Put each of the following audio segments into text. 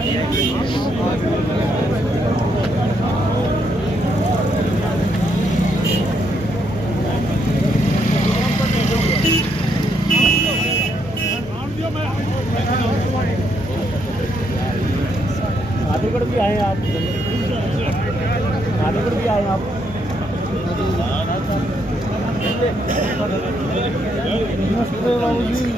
आदिगढ़ भी आए आप, आदिगढ़ भी आए आप। नमस्ते बाबू जी।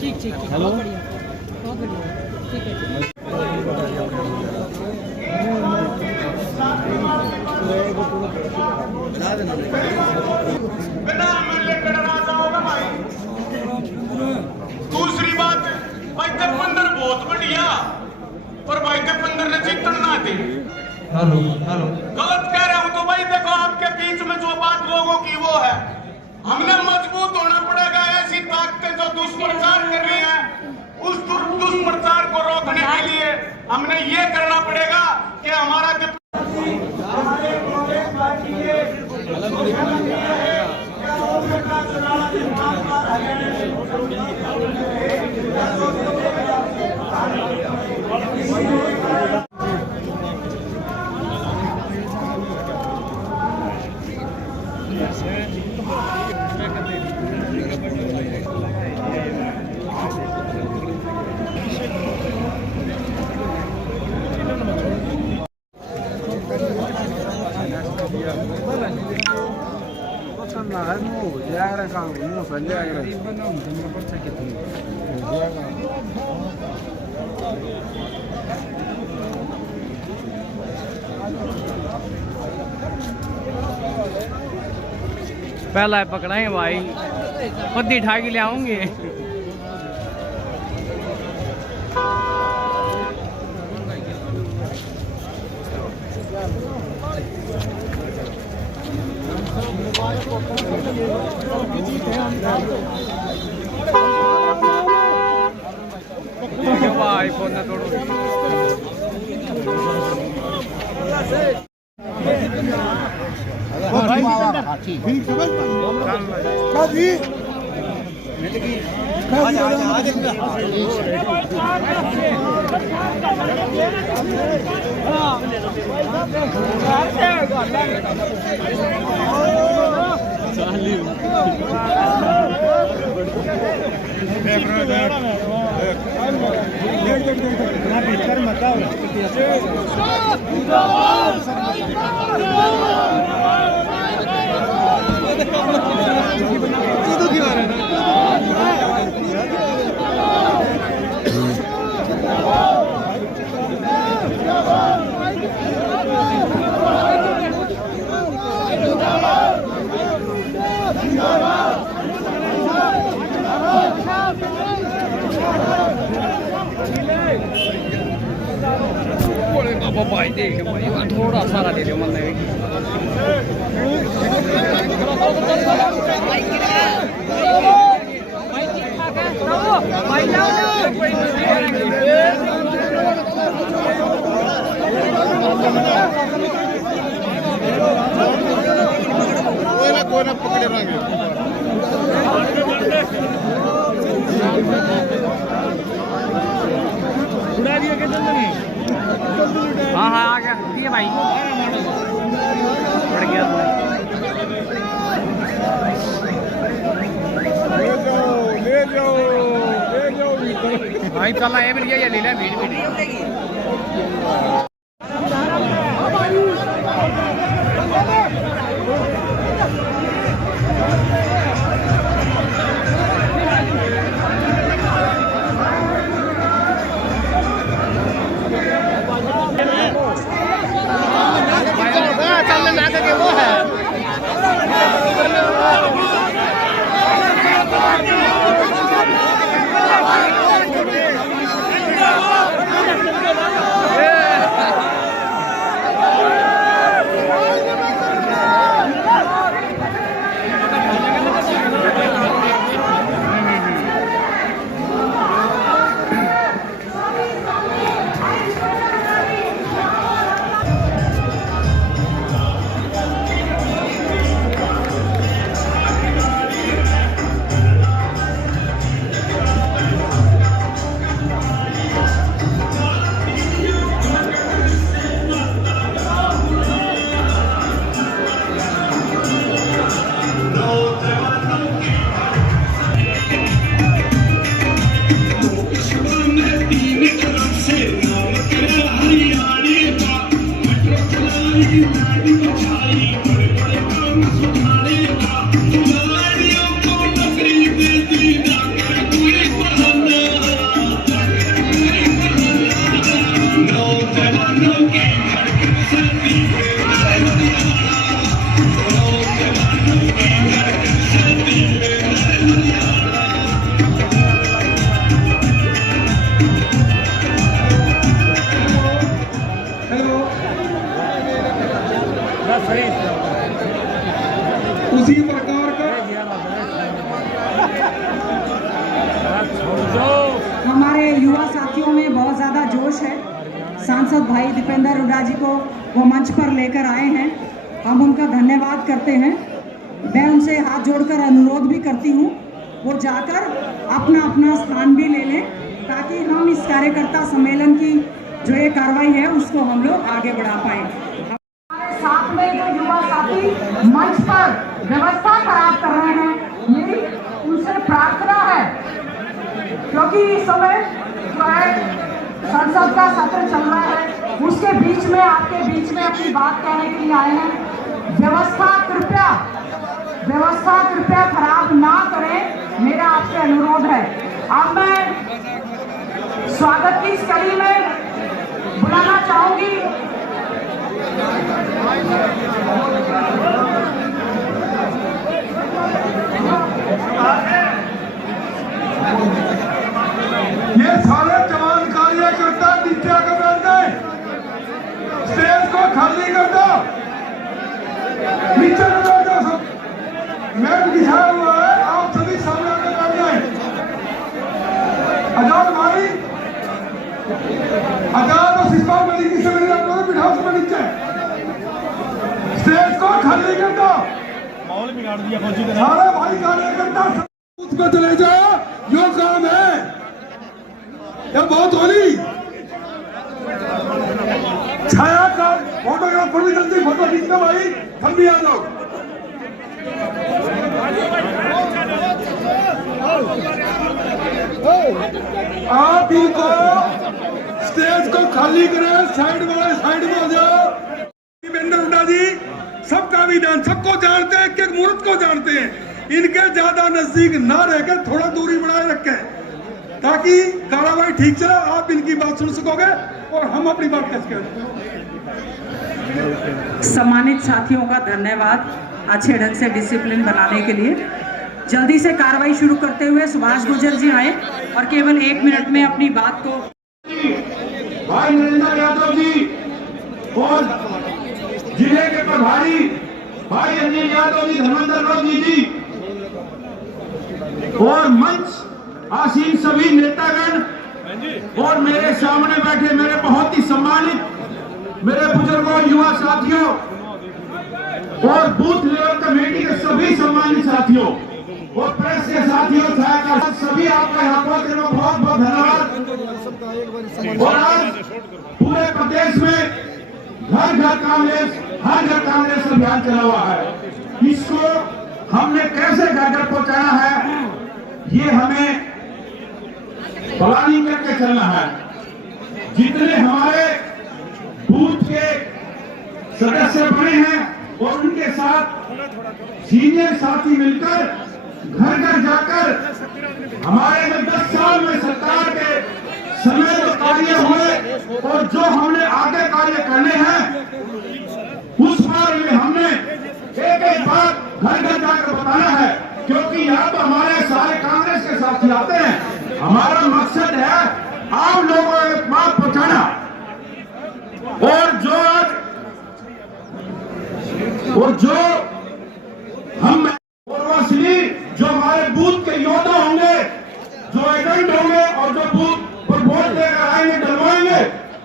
ठीक ठीक बहुत बढ़िया, बहुत बढ़िया, ठीक है। दूसरी बात भाई दीपेंद्र बहुत बढ़िया, पर भाई दीपेंद्र ने जीतना थे। हेलो हेलो गलत कह रहा हूं तो भाई देखो आपके बीच में जो बात लोगों की वो है, हमने मजबूत होना पड़ेगा। ऐसी ताकतें जो दुष्प्रचार कर रही हैं उस दुष्प्रचार को रोकने के लिए हमने ये करना पड़ेगा कि हमारा पहला पकड़ाएंगे भाई, पत्ती उठा के ले आऊंगे। भाई फोन ना तोड़ो। भाई देख भाई थोड़ा सारा दे दो मन कोई ना पकड़े रहेंगे। उड़ा दिया क्या जल्दी? हाँ हाँ आ गया ठीक है भाई, बढ़ गया। ले जाओ भाई, चलना है मेरी ये ले ले भीड़ भीड़। उसी प्रकार का हमारे युवा साथियों में बहुत ज़्यादा जोश है। सांसद भाई दीपेंद्र हुड्डा जी को वो मंच पर लेकर आए हैं, हम उनका धन्यवाद करते हैं। मैं उनसे हाथ जोड़कर अनुरोध भी करती हूँ वो जाकर अपना अपना स्थान भी ले लें, ताकि हम इस कार्यकर्ता सम्मेलन की जो ये कार्रवाई है उसको हम लोग आगे बढ़ा पाएं। हमारे साथ में जो युवा साथी मंच पर व्यवस्था खराब कर रहे हैं, मेरी उनसे प्रार्थना है, क्योंकि इस समय जो है संसद का सत्र चल रहा है, उसके बीच में आपके बीच में अपनी बात कहने के लिए आए हैं। व्यवस्था कृपया खराब ना करें, मेरा आपसे अनुरोध है। अब मैं स्वागत की इस कड़ी में बुलाना चाहूंगी ये सारे जवान कार्यकर्ता नीचे आकर बैठ गए, स्टेज को खाली कर दो, नीचे बैठ जाओ सब। मैट बिछाया हुआ है, आप सभी सामने आकर बैठ जाए। आजाद भाई, आजाद और सिस्पाल मलिक से मेरी आप बिठाओ सब नीचे, स्टेज को खाली कर दो। माहौल बिगाड़ दिया फौजी ने। सारे भाई कार्यकर्ता बूथ पे चले जाओ, यो काम है, यह बहुत होली छाया का फोटोग्राफर भी जल्दी फोटो खींचना भाई, हम भी आ जाओ। आप इनको स्टेज को खाली करें, साइड में हो जाओ। दीपेंद्र हुड्डा जी सबका विधान, सबको जानते हैं, एक एक मुहूर्त को जानते हैं, इनके ज्यादा नजदीक ना रहकर थोड़ा दूरी बनाए रखें, ताकि कार्रवाई ठीक चले। आप इनकी बात सुन सकोगे और हम अपनी बात कह सकेंगे। सम्मानित साथियों का धन्यवाद अच्छे ढंग से डिसिप्लिन बनाने के लिए। जल्दी से कार्रवाई शुरू करते हुए सुभाष गुर्जर जी आए और केवल 1 मिनट में अपनी बात को। भाई नरेंद्र यादव जी और जिले के प्रभारी भाई अनिल यादव जी, धर्मेंद्र रोगी जी और मंच आसीन सभी नेतागण और मेरे सामने बैठे मेरे बहुत ही सम्मानित मेरे बुजुर्गों, युवा साथियों और बूथ लेवल कमेटी के सभी सम्मानित साथियों और प्रेस के साथियों, सभी आपका यहाँ पर बहुत बहुत धन्यवाद। और आज पूरे प्रदेश में हर घर कांग्रेस अभियान चला हुआ है। इसको हमने कैसे घर घर पहुंचाना है, ये हमें प्लानिंग करके चलना है। जितने हमारे बूथ के सदस्य बने हैं और उनके साथ सीनियर साथी मिलकर घर घर जाकर हमारे में 10 साल में सरकार के समय जो कार्य हुए और जो हमने आगे कार्य करने हैं, उस बारे में हमने एक एक बात घर घर जाकर बताना है, क्योंकि यहाँ तो हमारे सारे कांग्रेस के साथी आते हैं। हमारा मकसद है आम लोगों को बात पहुंचाना। और जो हम जो हमारे बूथ के योद्धा होंगे, जो एजेंट होंगे और जो बूथ पर वोट लेकर आएंगे, डलवाएंगे,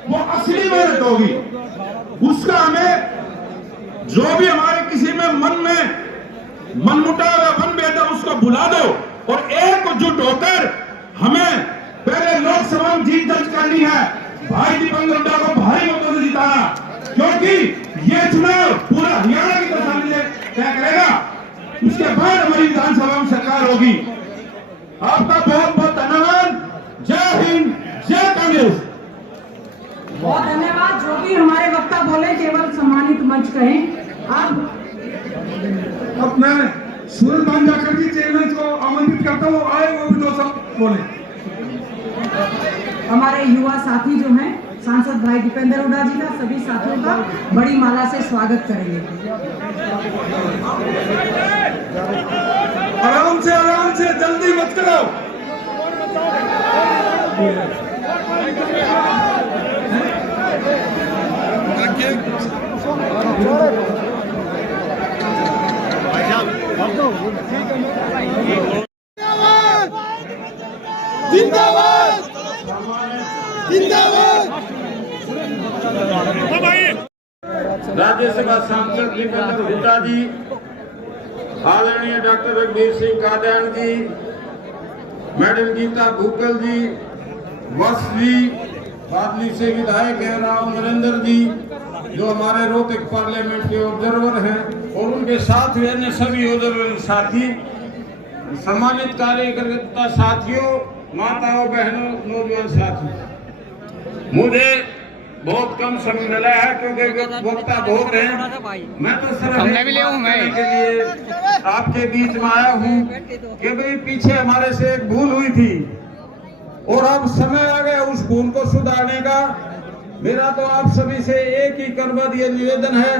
वो असली मेहनत होगी। उसका हमें जो भी हमारे किसी में मनमुटाव या मनभेद है उसको भुला दो और एकजुट होकर हमें पहले लोकसभा में जीत दर्ज करनी है। भाई दीपेंद्र हुड्डा को भारी मतों से जिताना, क्योंकि ये चुनाव पूरा हरियाणा की तरफ तय करेगा। उसके बाद हमारी विधानसभा में सरकार होगी। आपका बहुत बहुत धन्यवाद। जय हिंद, जय कांग्रेस। बहुत धन्यवाद। जो भी हमारे वक्ता बोले केवल सम्मानित मंच कहें। अब मैं सूरज बांजाकर जी चेयरमैन को आमंत्रित करता हूँ, आए वो भी 2 शब्द बोले। हमारे युवा साथी जो हैं सांसद भाई दीपेंद्र हुड्डा जी का सभी साथियों का बड़ी माला से स्वागत करेंगे। आराम से जल्दी मत करो। जिंदाबाद जिंदाबाद। राज्यसभा सांसद दीपेंद्र हुड्डा जी, आदरणीय डॉक्टर रघुवीर सिंह कादयान जी, मैडम गीता भूकल जी, वत्स जी, बादली से विधायक हैं राव नरेंद्र जी, जो हमारे रोहतक पार्लियामेंट के ऑब्जर्वर हैं, और उनके साथ हुए अन्य सभी ऑब्जर्वर साथी, सम्मानित कार्यकर्ता साथियों, माताओं बहनों, नौजवान साथियों, मुझे बहुत कम समय मिला है क्योंकि वक्ता बहुत हैं। मैं तो सिर्फ के लिए आपके बीच में आया हूँ कि भाई पीछे हमारे से एक भूल हुई थी और अब समय आ गया उस भूल को सुधारने का। मेरा तो आप सभी से एक ही करबद्ध ये निवेदन है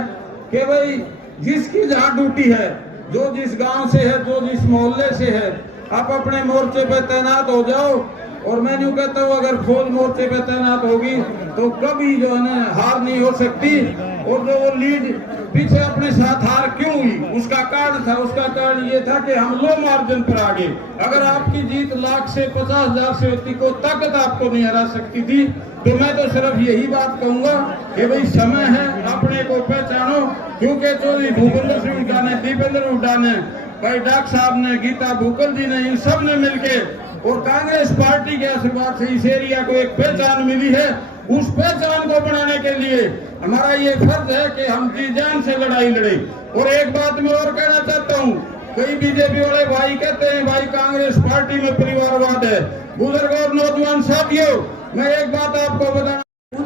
कि भाई जिसकी जहाँ ड्यूटी है, जो जिस गांव से है, जो जिस मोहल्ले से है, आप अपने मोर्चे पे तैनात हो जाओ। और मैं यूँ कहता हूँ अगर फौज मोर्चे पे तैनात होगी तो कभी जो है ना हार नहीं हो सकती। और जो वो लीड पीछे अपने साथ हार क्यों हुई, उसका कारण था, उसका कारण ये था कि हम लो मार्जिन पर आ गए। अगर आपकी जीत लाख से 50,000 से होती को ताकत आपको नहीं हरा सकती थी। तो मैं तो सिर्फ यही बात कहूंगा कि भाई समय है, अपने को पहचानो, क्योंकि चौधरी भूपेंद्र सिंह हुड्डा ने, दीपेंद्र हुड्डा ने, भाई डॉक्टर साहब ने, गीता भूकल जी ने, इन सब ने मिलके और कांग्रेस पार्टी के आशीर्वाद से इस एरिया को एक पहचान मिली है। उस पहचान को बनाने के लिए हमारा ये फर्ज है कि हम जी जान से लड़ाई लड़े। और एक बात मैं और कहना चाहता हूँ, कई बीजेपी वाले भाई कहते हैं भाई कांग्रेस पार्टी में परिवारवाद है। बुजुर्ग और नौजवान साथियों, मैं एक बात आपको बता,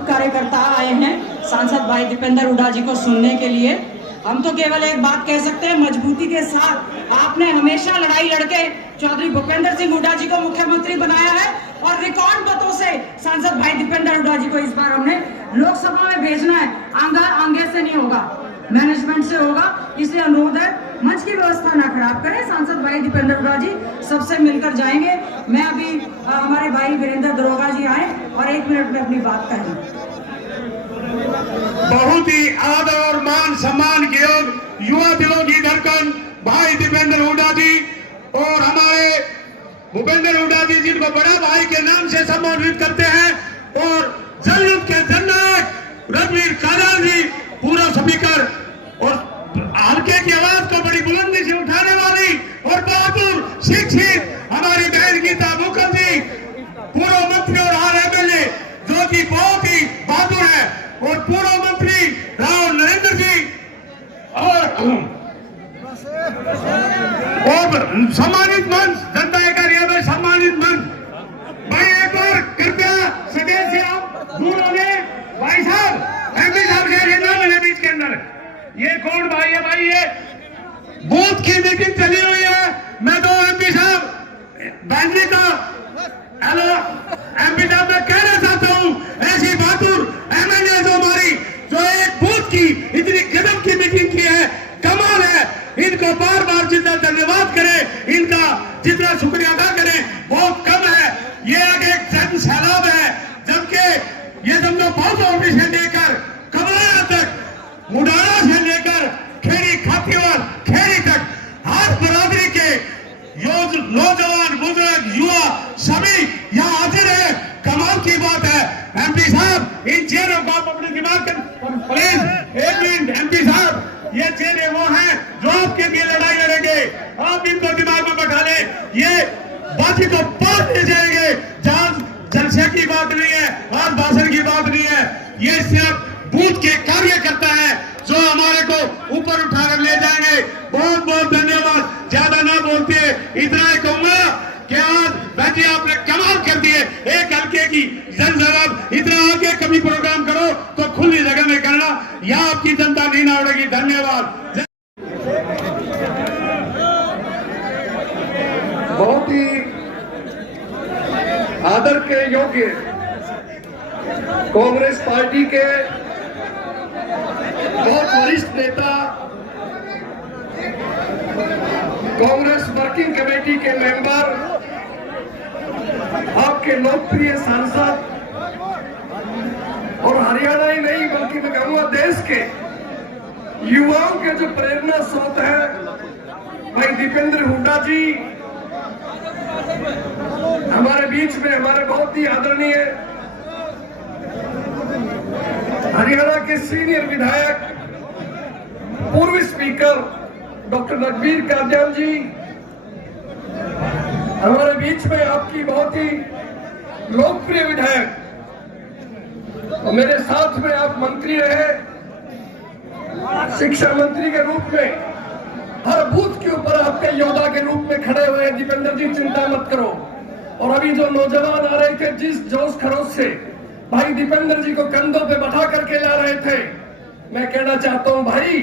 कार्यकर्ता आए हैं सांसद भाई दीपेंद्र हुड्डा जी को सुनने के लिए। हम तो केवल एक बात कह सकते हैं, मजबूती के साथ आपने हमेशा लड़ाई लड़के चौधरी भूपेंद्र सिंह हुड्डा जी को मुख्यमंत्री बनाया है और रिकॉर्ड मतों से सांसद भाई दीपेंद्र हुड्डा जी को इस बार हमने लोकसभा में भेजना है। आंगे से नहीं होगा, मैनेजमेंट से होगा। इसलिए अनुरोध है मंच की व्यवस्था ना खराब करें। सांसद भाई दीपेंद्र हुड्डा जी सबसे मिलकर जाएंगे। मैं अभी हमारे भाई वीरेंद्र दरोगा जी आए और 1 मिनट में अपनी बात कहें। बहुत ही आदर और मान सम्मान के योग युवा दिलों की धड़कन भाई दीपेंद्र हुड्डा जी और हमारे भूपेंद्र हुड्डा जी, जिनको बड़ा भाई के नाम से संबोधित करते हैं, और जनयुद्ध के जननायक रघुवीर कादयान जी, पूर्व स्पीकर और हल्के की आवाज को बड़ी बुलंदी से उठाने वाली और बहादुर शिक्षित हमारी बहन गीता भूकल जी, पूर्व मंत्री और हाल एमएलए जो कि बहुत ही बहादुर है, और पूर्व मंत्री राव नरेंद्र जी, और सम्मानित मंच, जनता एकारिया में सम्मानित मंच। भाई एक बार कृपया सदैव से आप दूर हो गए। भाई साहब, एमपी साहब से ना मेरे बीच के अंदर, ये कौन भाई है? भाई ये बूथ की मीटिंग चली हुई है। मैं तो एमपी साहब बहन जी का हेलो एमपी साहब मैं कहना चाहता हूँ, ऐसी बहादुर एमएलए जो हमारी जो एक बूथ की इतनी गजब की मीटिंग की है, कमाल है। इनको बार बार जितना धन्यवाद करें, इनका जितना शुक्रिया अदा करें बहुत कम है। ये आगे जन सैलाब है, जबकि ये समझो बहुत ऑफिस से लेकर कमाया तक, मुडारा से लेकर खेड़ी खातीवार खेड़ी तक हर बरादरी के नौजवान बुजुर्ग युवा सभी यहाँ हाजिर है। कमाल की बात है। एमपी साहब, इन चेहरों को आप अपने दिमाग में प्लीज एक मिनट। एमपी साहब, ये चेहरे वो हैं जो आपके लिए लड़ाई लड़ेंगे। आप इनको दिमाग में बैठा ले, ये बाजी को पार ले जाएंगे। जहां जलसे की बात नहीं है और भाषण की बात नहीं है, ये सिर्फ बूथ के कार्यकर्ता है जो हमारे को ऊपर उठाकर ले जाएंगे। बहुत बहुत धन्यवाद। ज्यादा ना बोलते, इतना ही कहूंगा कि आज भाई आपने कमाल कर दिए। एक हल्के की जनसभा, इतना आगे कभी प्रोग्राम करो तो खुली जगह में करना। उड़ेगा या आपकी जनता नहीं ना उड़ेगी। धन्यवाद। बहुत ही आदर के योग्य कांग्रेस पार्टी के बहुत वरिष्ठ नेता, कांग्रेस वर्किंग कमेटी के मेंबर, आपके लोकप्रिय सांसद और हरियाणा ही नहीं बल्कि मैं कहूंगा देश के युवाओं के जो प्रेरणा स्रोत है भाई दीपेंद्र हुड्डा जी हमारे बीच में, हमारे बहुत ही आदरणीय हरियाणा के सीनियर विधायक, पूर्व स्पीकर डॉक्टर रघुवीर कादियान जी हमारे बीच में, आपकी बहुत ही लोकप्रिय विधायक, और मेरे साथ में आप मंत्री रहे, शिक्षा मंत्री के रूप में, हर बूथ के ऊपर आपके योद्धा के रूप में खड़े हुए दीपेंद्र जी, चिंता मत करो। और अभी जो नौजवान आ रहे थे जिस जोश खरोश से भाई दीपेंद्र जी को कंधों पे बैठा करके ला रहे थे, मैं कहना चाहता हूं भाई,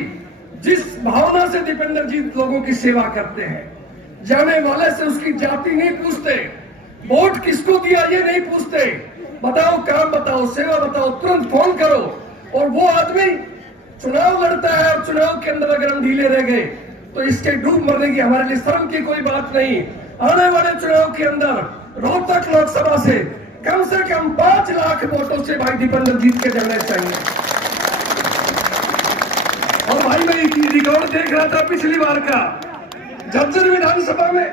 जिस भावना से दीपेंद्र जी लोगों की सेवा करते हैं, जाने वाले से उसकी जाति नहीं पूछते, वोट किसको दिया ये नहीं पूछते, बताओ काम बताओ, सेवा बताओ, तुरंत फोन करो। और वो आदमी चुनाव लड़ता है और चुनाव के अंदर अगर हम ढीले रह गए तो इसके डूब मरने की हमारे लिए शर्म की कोई बात नहीं। आने वाले चुनाव के अंदर रोहतक लोकसभा से कम 5 लाख वोटों से भाई दीपेंद्र जीत के जाने चाहिए। और भाई मैं रिकॉर्ड देख रहा था पिछली बार का, झज्जर विधानसभा में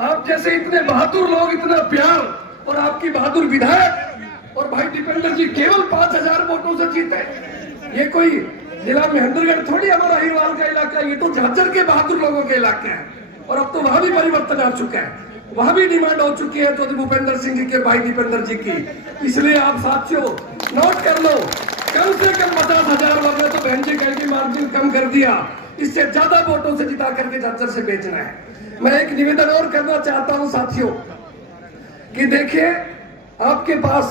आप जैसे इतने बहादुर लोग, इतना प्यार, और आपकी बहादुर विधायक, और भाई दीपेंद्र जी केवल 5000 वोटों से जीते। ये कोई जिला महेंद्रगढ़ थोड़ी हमारा हिरवाल का इलाका, ये तो झज्जर के बहादुर लोगों के इलाके हैं। और अब तो वहां भी परिवर्तन आ चुका है, वहां भी डिमांड हो चुकी है तो भूपेंद्र सिंह जी के भाई दीपेंद्र जी की। इसलिए आप साथियों नोट कर लो, कम से कम 50,000 वरना तो बहन जी कहेगी मार्जिन कम कर दिया, इससे ज्यादा वोटों से जिता करके झज्जर से बेचना है। मैं एक निवेदन और करना चाहता हूं साथियों कि देखिए, आपके पास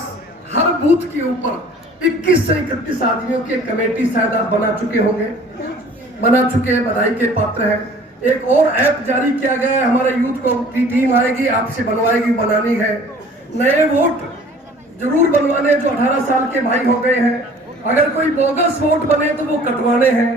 हर बूथ के ऊपर 21 से 31 आदमियों की कमेटी शायद आप बना चुके होंगे, बना चुके हैं, बधाई के पात्र हैं। एक और ऐप जारी किया गया है, हमारे यूथ को की टीम आएगी, आपसे बनवाएगी, बनानी है। नए वोट जरूर बनवाने जो 18 साल के भाई हो गए हैं, अगर कोई बोगस वोट बने तो वो कटवाने हैं।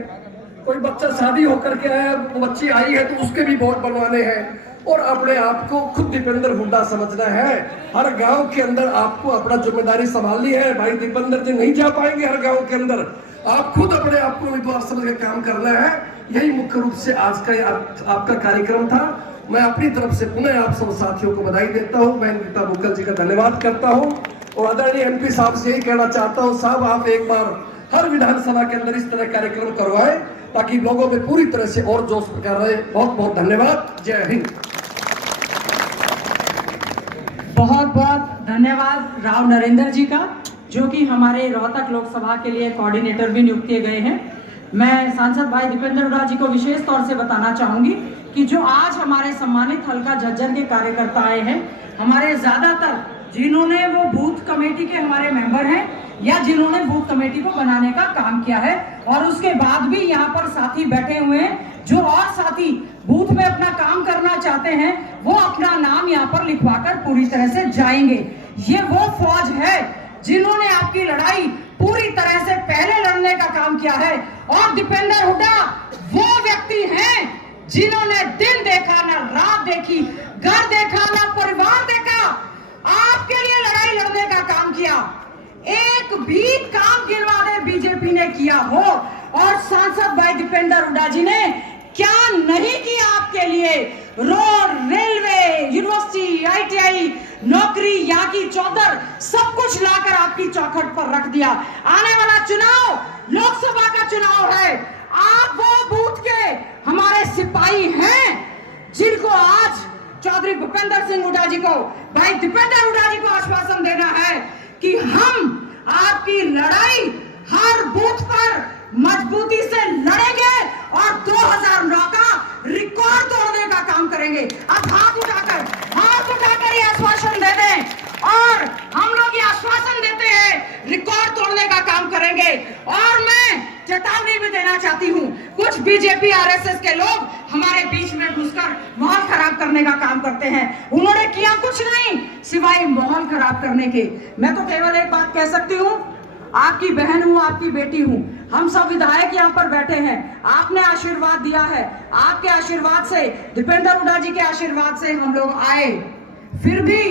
कोई बच्चा शादी होकर के आया, वो बच्ची आई है तो उसके भी वोट बनवाने हैं। और अपने आप को खुद दीपेंद्र हुड्डा समझना है, हर गांव के अंदर आपको अपना जिम्मेदारी संभालनी है। भाई दीपेंद्र जी नहीं जा पाएंगे हर गांव के अंदर, आप खुद अपने आप को उम्मीदवार समझ के काम करना है। यही मुख्य रूप से आज का आपका कार्यक्रम था। मैं अपनी तरफ से पुनः आप सब साथियों को बधाई देता हूं, मैं नीता मुगल जी का धन्यवाद करता हूं और आदरणीय एमपी साहब से यही कहना चाहता हूं, साहब आप एक बार हर विधानसभा के अंदर इस तरह कार्यक्रम करवाएं ताकि लोगों में पूरी तरह से और जोश कर रहे। बहुत बहुत धन्यवाद। जय हिंद। बहुत बहुत धन्यवाद राव नरेंद्र जी का, जो कि हमारे रोहतक लोकसभा के लिए कोऑर्डिनेटर भी नियुक्त किए गए हैं। मैं सांसद भाई दीपेंद्र हुड्डा जी को विशेष तौर से बताना चाहूंगी कि जो आज हमारे सम्मानित हल्का झज्जर के कार्यकर्ता आए हैं, हमारे ज्यादातर जिन्होंने वो बूथ कमेटी के हमारे मेंबर हैं या जिन्होंने बूथ कमेटी को बनाने का काम किया है, और उसके बाद भी यहाँ पर साथी बैठे हुए हैं जो और साथी बूथ में अपना काम करना चाहते हैं, वो अपना नाम यहाँ पर लिखवाकर पूरी तरह से जाएंगे। ये वो फौज है जिन्होंने आपकी लड़ाई पूरी तरह से पहले लड़ने का काम किया है। और दीपेंद्र हुड्डा वो व्यक्ति हैं जिन्होंने दिन देखा ना रात देखी, घर देखा ना परिवार देखा, आपके लिए लड़ाई लड़ने का काम किया। एक भी काम गिनवा दे बीजेपी ने किया हो, और सांसद भाई दीपेंद्र हुड्डा जी ने क्या नहीं किया आपके लिए। रोड, रेलवे, यूनिवर्सिटी, ITI, नौकरी, यहाँ की चौधर, सब कुछ लाकर आपकी चौखट पर रख दिया। आने वाला चुनाव लोकसभा का चुनाव है, आप वो बूथ के हमारे सिपाही हैं जिनको आज चौधरी भूपेंद्र सिंह हुड्डा जी को, भाई दीपेंद्र हुड्डा जी को आश्वासन देना है कि हम आपकी लड़ाई हर बूथ पर मजबूती से लड़ेंगे और 2009 का रिकॉर्ड तोड़ने का काम करेंगे। अब हाथ उठाकर ये आश्वासन दे दें, और हम लोग ये आश्वासन देते हैं रिकॉर्ड तोड़ने का काम करेंगे। और मैं देना चाहती हूँ, कुछ बीजेपी आरएसएस के लोग हमारे बीच में घुसकर माहौल खराब करने का काम करते हैं। उन्होंने किया कुछ नहीं सिवाय माहौल खराब करने के। मैं तो केवल एक बात कह सकती हूँ, आपकी बहन हूँ, आपकी बेटी हूँ, हम सब विधायक यहाँ पर बैठे हैं, आपने आशीर्वाद दिया है, आपके आशीर्वाद से, दीपेंद्र हुड्डा जी के आशीर्वाद से हम लोग आए। फिर भी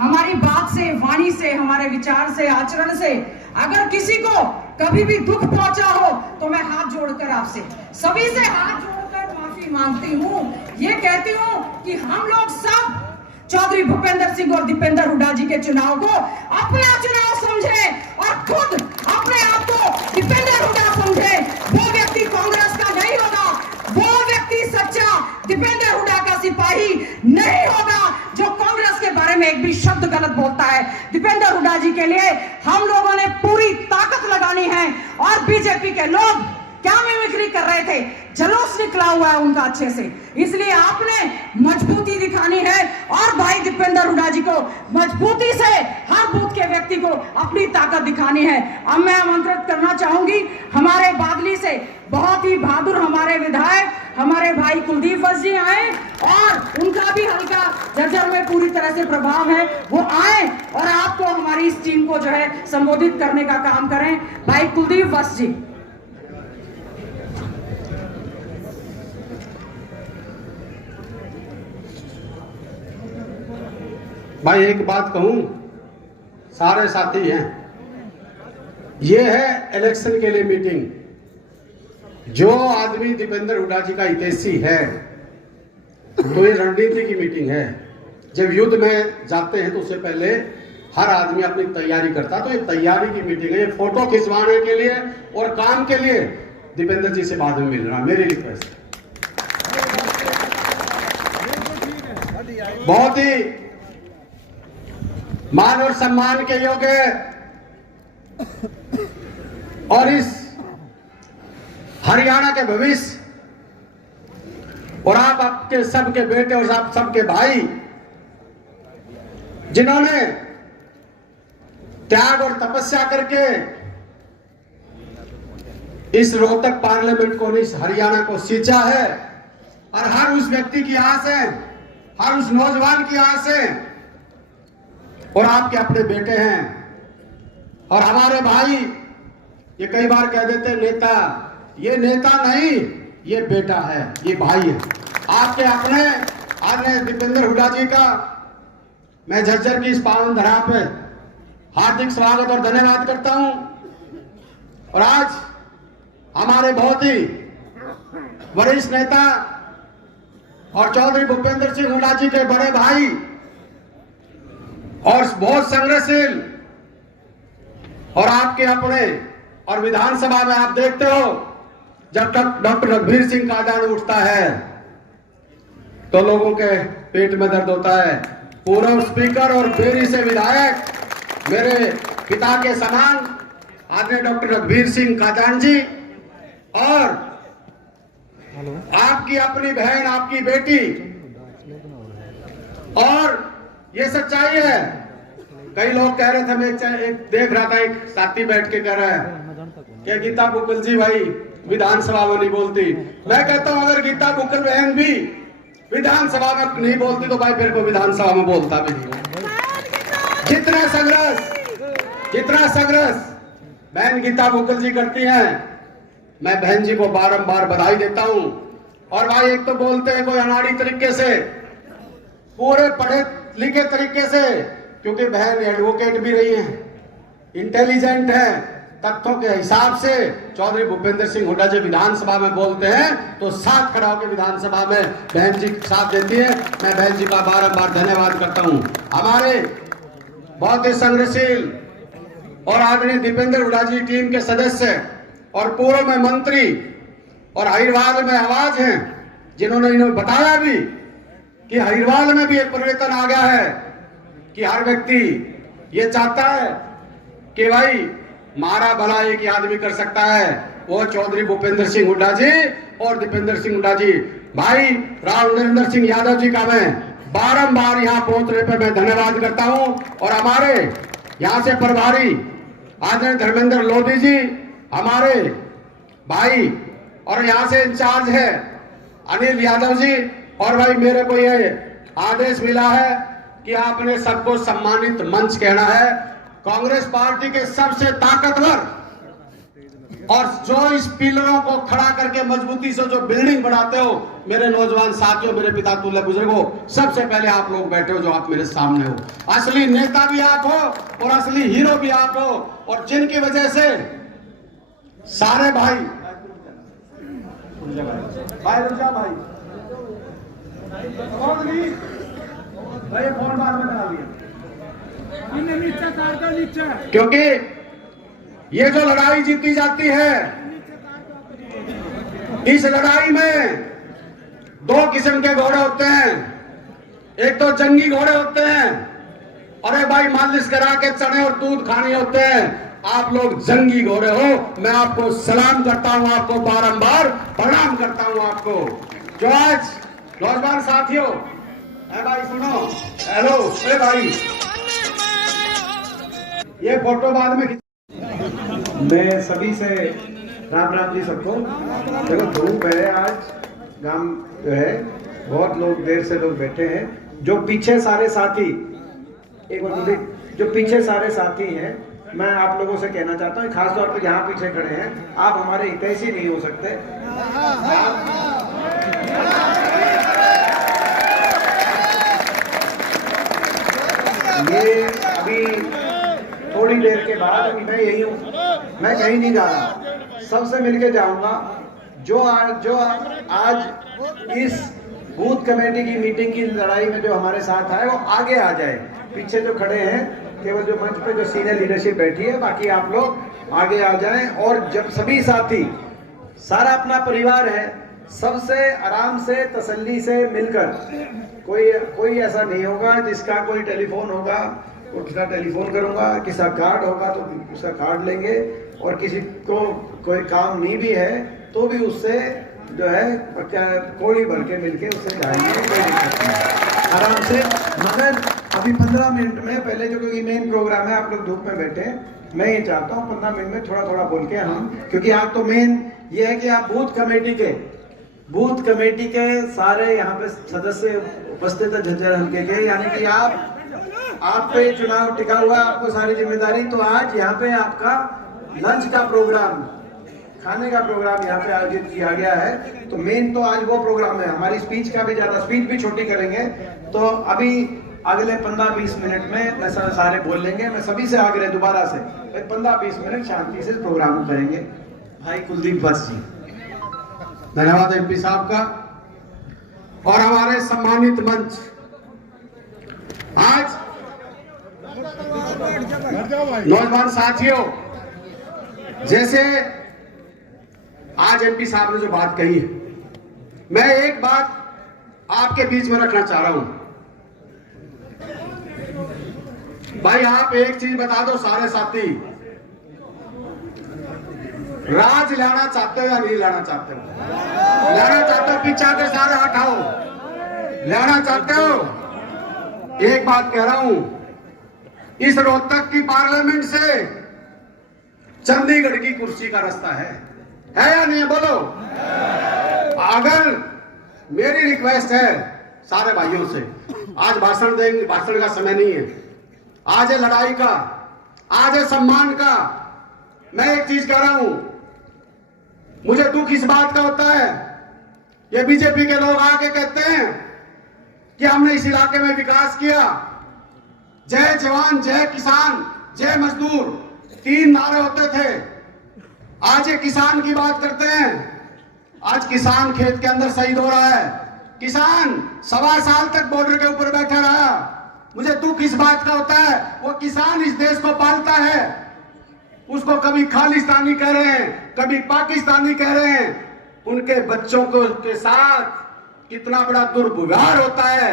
हमारी बात से, वाणी से, हमारे विचार से, आचरण से अगर किसी को कभी भी दुख पहुंचा हो तो मैं हाथ जोड़कर आपसे सभी से हाथ जोड़कर माफी मांगती हूँ। ये कहती हूँ कि हम लोग सब चौधरी भूपेंद्र सिंह और दीपेंद्र हुड्डा जी के चुनाव को अपना चुनाव समझे और खुद अपने आप को दीपेंद्र हुड्डा समझे। वो व्यक्ति कांग्रेस का नहीं होगा, वो व्यक्ति सच्चा दीपेंद्र हुड्डा का सिपाही नहीं होगा जो कांग्रेस के बारे में एक भी शब्द गलत बोलता है। दीपेंद्र हुड्डा जी के लिए हम लोगों ने पूरी ताकत लगानी है। और बीजेपी के लोग क्या मिमिक्री कर रहे थे, जलूस निकला हुआ है उनका अच्छे से, इसलिए आपने मजबूती दिखानी है और भाई दीपेंद्र हुड्डा जी को मजबूती से हर बूथ के व्यक्ति को अपनी ताकत दिखानी है। अब मैं आमंत्रित करना चाहूंगी हमारे बादली से बहुत ही बहादुर हमारे विधायक हमारे भाई कुलदीप वत्स जी आए और उनका भी हल्का झज्जर में पूरी तरह से प्रभाव है, वो आए और आपको हमारी इस टीम को जो है संबोधित करने का काम करें। भाई कुलदीप वत्स जी। भाई एक बात कहूं, सारे साथी हैं, ये है इलेक्शन के लिए मीटिंग। जो आदमी दीपेंद्र हुड्डा जी का हितैषी है तो ये रणनीति की मीटिंग है। जब युद्ध में जाते हैं तो उससे पहले हर आदमी अपनी तैयारी करता, तो ये तैयारी की मीटिंग है। ये फोटो खिंचवाने के लिए और काम के लिए दीपेंद्र जी से बाद में मिलना मेरी रिक्वेस्ट है। बहुत ही मान और सम्मान के योग्य और इस हरियाणा के भविष्य और आप आपके सबके बेटे और आप सबके भाई जिन्होंने त्याग और तपस्या करके इस रोहतक पार्लियामेंट को, इस हरियाणा को सींचा है, और हर उस व्यक्ति की आस है, हर उस नौजवान की आस है, और आपके अपने बेटे हैं और हमारे भाई। ये कई बार कह देते नेता, ये नेता नहीं, ये बेटा है, ये भाई है, आपके अपने। आदरणीय दीपेंद्र हुड्डा जी का मैं झज्जर की इस पावन धरा पे हार्दिक स्वागत और धन्यवाद करता हूं। और आज हमारे बहुत ही वरिष्ठ नेता और चौधरी भूपेंद्र सिंह हुड्डा जी के बड़े भाई और बहुत संघर्षशील और आपके अपने, और विधानसभा में आप देखते हो जब तक डॉक्टर रघुवीर सिंह का अजान उठता है तो लोगों के पेट में दर्द होता है। पूर्व स्पीकर और बेरी से विधायक मेरे पिता के समान आदरणीय डॉक्टर रघुवीर सिंह काजान जी, और आपकी अपनी बहन, आपकी बेटी। और ये सच्चाई है। कई लोग कह रहे थे, मैं एक देख रहा था, एक साथी बैठ के कह रहा है कि गीता बुक्कल जी भाई विधानसभा में नहीं बोलती। मैं कहता हूं अगर गीता बुक्कल बहन भी विधानसभा में नहीं बोलती तो भाई फिर को विधानसभा में बोलता भी नहीं। जितना संघर्ष बहन गीता बुक्कल जी करती हैं, मैं बहन जी को बारंबार बधाई देता हूं। और भाई एक तो बोलते हैं कोई अनाड़ी तरीके से, पूरे पढ़े लिखे तरीके से, क्योंकि बहन एडवोकेट भी रही है, इंटेलिजेंट है, तथ्यों के हिसाब से चौधरी भूपेंद्र सिंह हुड्डा जी विधानसभा में बोलते हैं तो साथ खड़ा होकर विधानसभा में बहन जी साथ देती है। मैं बहन जी का बारंबार धन्यवाद करता हूं। हमारे बहुत ही संघर्षशील और आदरणीय दीपेंद्र हुड्डा जी टीम के सदस्य और पूर्व में मंत्री और हरिद्वार में आवाज हैं, जिन्होंने इन्हें बताया भी कि हरिद्वार में भी एक परिवर्तन आ गया है कि हर व्यक्ति ये चाहता है कि भाई मारा भला एक ही आदमी कर सकता है, वो चौधरी भूपेंद्र सिंह हुड्डा जी और दीपेंद्र सिंह हुड्डा जी। भाई राव नरेंद्र सिंह यादव जी का मैं बारंबार यहाँ पहुंचने पर मैं धन्यवाद करता हूं। और हमारे यहाँ से प्रभारी आदरणीय धर्मेंद्र लोधी जी, हमारे भाई और यहाँ से इंचार्ज है अनिल यादव जी, और भाई मेरे को ये आदेश मिला है कि आपने सबको सम्मानित मंच कहना है। कांग्रेस पार्टी के सबसे ताकतवर और जो इस पिलरों को खड़ा करके मजबूती से जो बिल्डिंग बनाते हो, मेरे नौजवान साथियों, मेरे पिता तुल्य बुजुर्गों, सबसे पहले आप लोग बैठे हो जो आप मेरे सामने हो। असली नेता भी आप हो और असली हीरो भी आप हो, और जिनकी वजह से सारे भाई रुजा भाई फोन बाद में करा लिया, क्योंकि ये जो लड़ाई जीती जाती है, इस लड़ाई में दो किस्म के घोड़े होते हैं। एक तो जंगी घोड़े होते हैं और एक भाई मालिश करा के चने और दूध खाने होते हैं। आप लोग जंगी घोड़े हो। मैं आपको सलाम करता हूं, आपको बारंबार प्रणाम करता हूं आपको। जो आज नौजवान साथियों, भाई सुनो, हेलो भाई, ये फोटो बाद में मैं सभी से राम राम जी सबको। देखो धूप है, आज गांव जो है बहुत लोग देर से लोग बैठे हैं। जो पीछे सारे साथी, एक बार जो पीछे सारे साथी हैं, मैं आप लोगों से कहना चाहता हूँ, खासतौर पर यहाँ पीछे खड़े हैं, आप हमारे हितैषी नहीं हो सकते। ये अभी थोड़ी देर के बाद मैं यही हूँ, मैं कहीं नहीं जा रहा, सबसे मिलके जाऊंगा। जो आज इस बूथ कमेटी की मीटिंग की लड़ाई में जो हमारे साथ आए वो आगे आ जाए। पीछे जो खड़े हैं, केवल जो मंच पे जो सीनियर लीडरशिप बैठी है, बाकी आप लोग आगे आ जाएं। और जब सभी साथी, सारा अपना परिवार है, सबसे आराम से तसल्ली से मिलकर, कोई ऐसा नहीं होगा जिसका कोई टेलीफोन होगा तो किसका टेलीफोन करूंगा, किसका कार्ड होगा तो उसका कार्ड लेंगे, और किसी को कोई काम नहीं भी है तो भी उससे जो है कोड़ी भर के मिलके उससे जाएंगे, कोई दिक्कत नहीं, आराम से। मगर अभी 15 मिनट में पहले जो क्योंकि मेन प्रोग्राम है, आप लोग धूप में बैठे हैं, मैं ये चाहता हूँ 15 मिनट में थोड़ा थोड़ा बोल के हम, क्योंकि आप तो मेन ये है कि आप बूथ कमेटी के सारे यहाँ पे सदस्य उपस्थित है झज्जर हल्के के, यानी कि आप पे चुनाव टिका हुआ, आपको सारी जिम्मेदारी। तो आज यहाँ पे आपका लंच का प्रोग्राम, खाने का प्रोग्राम यहाँ पे आयोजित किया गया है। तो मेन तो आज वो प्रोग्राम है। हमारी स्पीच का भी ज्यादा, स्पीच भी छोटी करेंगे। तो अभी अगले 15-20 मिनट में ऐसा सारे बोल लेंगे। मैं सभी से आग्रह दोबारा से 15-20 मिनट शांति से प्रोग्राम करेंगे। भाई कुलदीप बस जी, धन्यवाद एमपी साहब का। और हमारे सम्मानित मंच, आज नौजवान साथियों, जैसे आज एमपी साहब ने जो बात कही है, मैं एक बात आपके बीच में रखना चाह रहा हूं। भाई आप एक चीज बता दो सारे साथी, राज लाना चाहते हो या नहीं लाना चाहते हो? लाना चाहते हो, पीछे के सारे हटाओ। लाना चाहते हो? एक बात कह रहा हूं, इस रोहतक की पार्लियामेंट से चंडीगढ़ की कुर्सी का रास्ता है या नहीं? बोलो। अगर मेरी रिक्वेस्ट है सारे भाइयों से, आज भाषण देंगे, भाषण का समय नहीं है, आज है लड़ाई का, आज है सम्मान का। मैं एक चीज कह रहा हूं, मुझे दुख इस बात का होता है, ये बीजेपी के लोग आके कहते हैं कि हमने इस इलाके में विकास किया, जय जवान, जय किसान, जय मजदूर, 3 नारे होते थे। आज ये किसान की बात करते हैं। आज किसान खेत के अंदर शहीद हो रहा है, किसान 1.25 साल तक बॉर्डर के ऊपर बैठा रहा। मुझे दुख इस बात का होता है, वो किसान इस देश को पालता है, उसको कभी खालिस्तानी कह रहे हैं, कभी पाकिस्तानी कह रहे हैं। उनके बच्चों को के साथ कितना बड़ा दुर्व्यवहार होता है,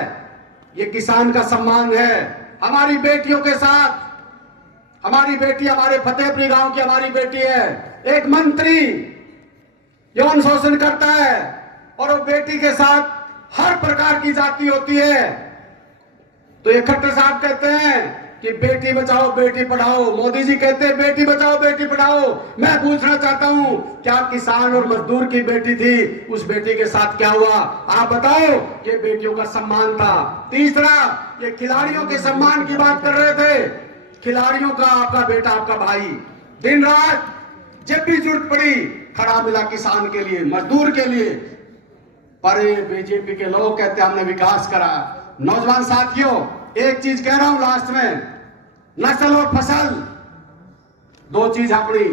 ये किसान का सम्मान है। हमारी बेटियों के साथ, हमारी बेटी, हमारे फतेहपुरी गांव की हमारी बेटी है, एक मंत्री यौन शोषण करता है और वो बेटी के साथ हर प्रकार की जाति होती है। तो ये खट्टर साहब कहते हैं कि बेटी बचाओ बेटी पढ़ाओ, मोदी जी कहते हैं बेटी बचाओ बेटी पढ़ाओ। मैं पूछना चाहता हूं, क्या किसान और मजदूर की बेटी थी, उस बेटी के साथ क्या हुआ? आप बताओ। ये बेटियों का सम्मान था। तीसरा, ये खिलाड़ियों के सम्मान की बात कर रहे थे। खिलाड़ियों का आपका बेटा, आपका भाई दिन रात जब भी जरूरत पड़ी खड़ा मिला किसान के लिए, मजदूर के लिए। पर बीजेपी के लोग कहते हमने विकास करा। नौजवान साथियों, एक चीज कह रहा हूं लास्ट में, नस्ल और फसल दो चीज अपनी।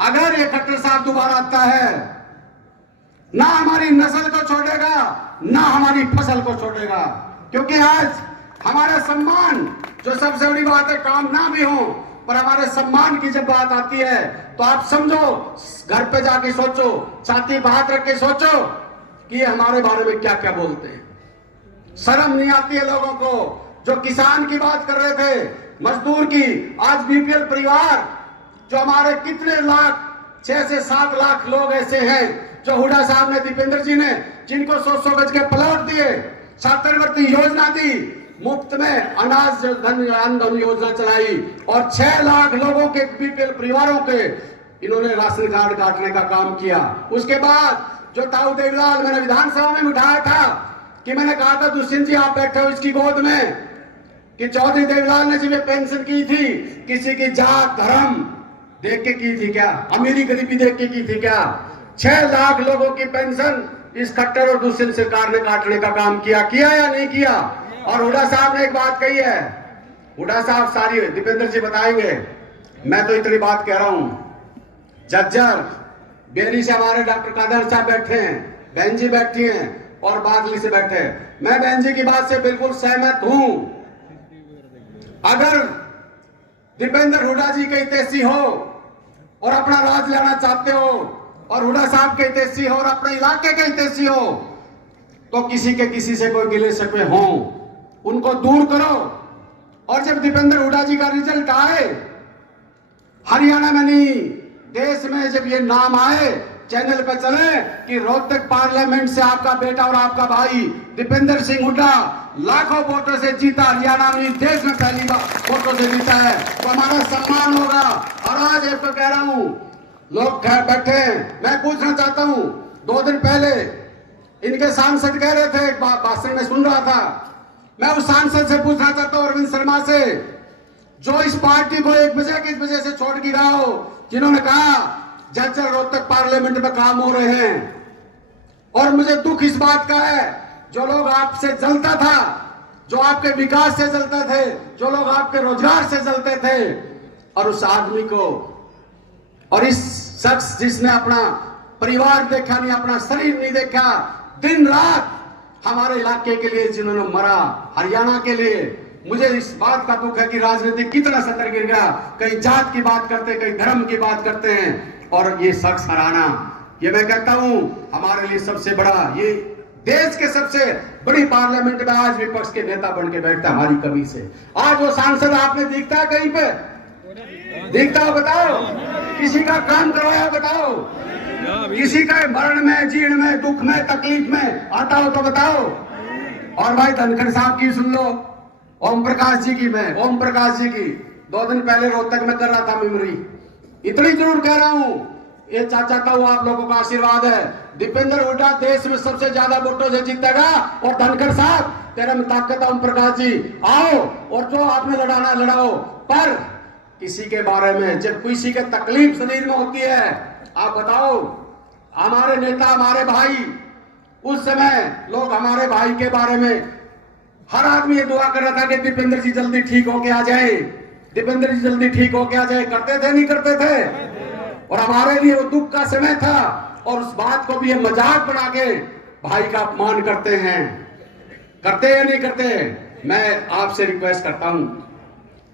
अगर ये खट्टर साहब दोबारा आता है, ना हमारी नस्ल को छोड़ेगा ना हमारी फसल को छोड़ेगा। क्योंकि आज हमारा सम्मान, जो सबसे बड़ी बात है, काम ना भी हो पर हमारे सम्मान की जब बात आती है तो आप समझो, घर पे जाके सोचो, छाती पे हाथ रख के सोचो कि ये हमारे बारे में क्या क्या बोलते हैं। शर्म नहीं आती है लोगों को? जो किसान की बात कर रहे थे, मजदूर की, आज बीपीएल परिवार, जो हमारे कितने लाख, 6 से 7 लाख लोग ऐसे हैं जो हुड्डा साहब ने, दीपेंद्र जी ने, जिनको 100 गज के प्लॉट दिए, छात्रवृत्ति योजना दी, मुफ्त में अनाज धन योजना चलाई और 6 लाख लोगों के बीपीएल परिवारों के इन्होंने राशन कार्ड काटने का काम किया। उसके बाद जो ताऊ देवीलाल मैंने विधानसभा में उठाया था कि मैंने कहा था दुष्यंत जी आप बैठे हो इसकी गोद में, कि चौधरी देवीलाल ने जी पेंशन की थी, किसी की जात धर्म देख के की थी क्या, अमीरी गरीबी देख के की थी क्या? 6 लाख लोगों की पेंशन इस खट्टर और दुष्यंत सरकार ने काटने का काम किया या नहीं किया? और हुड्डा साहब ने एक बात कही है, हुड्डा साहब सारी दीपेंद्र जी बताएंगे, मैं तो इतनी बात कह रहा हूं। जज्जर बेरी से हमारे डॉक्टर कादर साहब बैठे हैं, बहन जी बैठी हैं और बादली से बैठे हैं। मैं बहन जी की बात से बिल्कुल सहमत हूं। अगर दीपेंद्र हुड्डा जी के हितैषी हो और अपना राज लेना चाहते हो और हुड्डा साहब के हितैषी हो और अपने इलाके के हितैषी हो, तो किसी से कोई गिले शिकवे हो उनको दूर करो। और जब दीपेंद्र हुड्डा जी का रिजल्ट आए, हरियाणा में नहीं देश में जब ये नाम आए, चैनल पर चले कि रोहतक पार्लियामेंट से आपका बेटा और आपका भाई दीपेंद्र सिंह हुड्डा लाखों वोटों से जीता, हरियाणा में देश में पहली बार वोटों से जीता है, तो हमारा सम्मान होगा। और आज एक तो कह रहा हूं, लोग बैठे हैं, मैं पूछना चाहता हूं, 2 दिन पहले इनके सांसद कह रहे थे, एक भाषण में सुन रहा था, मैं उस सांसद से पूछना चाहता हूं, अरविंद शर्मा से, जो इस पार्टी को एक वजह से छोड़ गिरा हो, जिन्होंने कहा जज्जर रोहतक पार्लियामेंट में काम हो रहे हैं। और मुझे दुख इस बात का है, जो लोग आपसे जलता था, जो आपके विकास से जलते थे, जो लोग आपके रोजगार से जलते थे, और उस आदमी को, और इस शख्स जिसने अपना परिवार देखा नहीं, अपना शरीर नहीं देखा, दिन रात हमारे इलाके के लिए जिन्होंने मरा, हरियाणा के लिए, मुझे इस बात का दुख है कि राजनीति कितना सतर गिर गया। कहीं जात की बात करते हैं, कहीं धर्म की बात करते हैं, और ये शख्स हराना, ये मैं कहता हूं हमारे लिए सबसे बड़ा, ये देश के सबसे बड़ी पार्लियामेंट में आज विपक्ष के नेता बन के बैठता हमारी कमी से। आज वो सांसद आपने दिखता कहीं पे, दिखता हो बताओ? किसी का काम करवाया बताओ? किसी का मरण में, जीर्ण में, दुख में, तकलीफ में आता हो तो बताओ? और भाई धनखड़ साहब की सुन लो, ओम प्रकाश जी की, मैं ओम प्रकाश जी की 2 दिन पहले रोहतक में कर रहा था मेमोरी। इतनी जरूर कह रहा हूं, ये चाहता हूं आप लोगों का आशीर्वाद है, दीपेंद्र हुड्डा देश में सबसे ज्यादा वोटों से जीतेगा। और धनखड़ साहब तेरे में ताकत है, ओम प्रकाश जी आओ और जो आपने लड़ाना लड़ाओ, पर किसी के बारे में, जब किसी के तकलीफ शरीर में होती है, आप बताओ, हमारे नेता, हमारे भाई, उस समय लोग हमारे भाई के बारे में, हर आदमी ये दुआ कर रहा था कि दीपेंद्र जी जल्दी ठीक होके आ जाए, दीपेंद्र जी जल्दी ठीक होके आ जाए। करते थे नहीं करते थे? और हमारे लिए वो दुख का समय था, और उस बात को भी ये मजाक बना के भाई का अपमान करते हैं। करते या नहीं करते? मैं आपसे रिक्वेस्ट करता हूं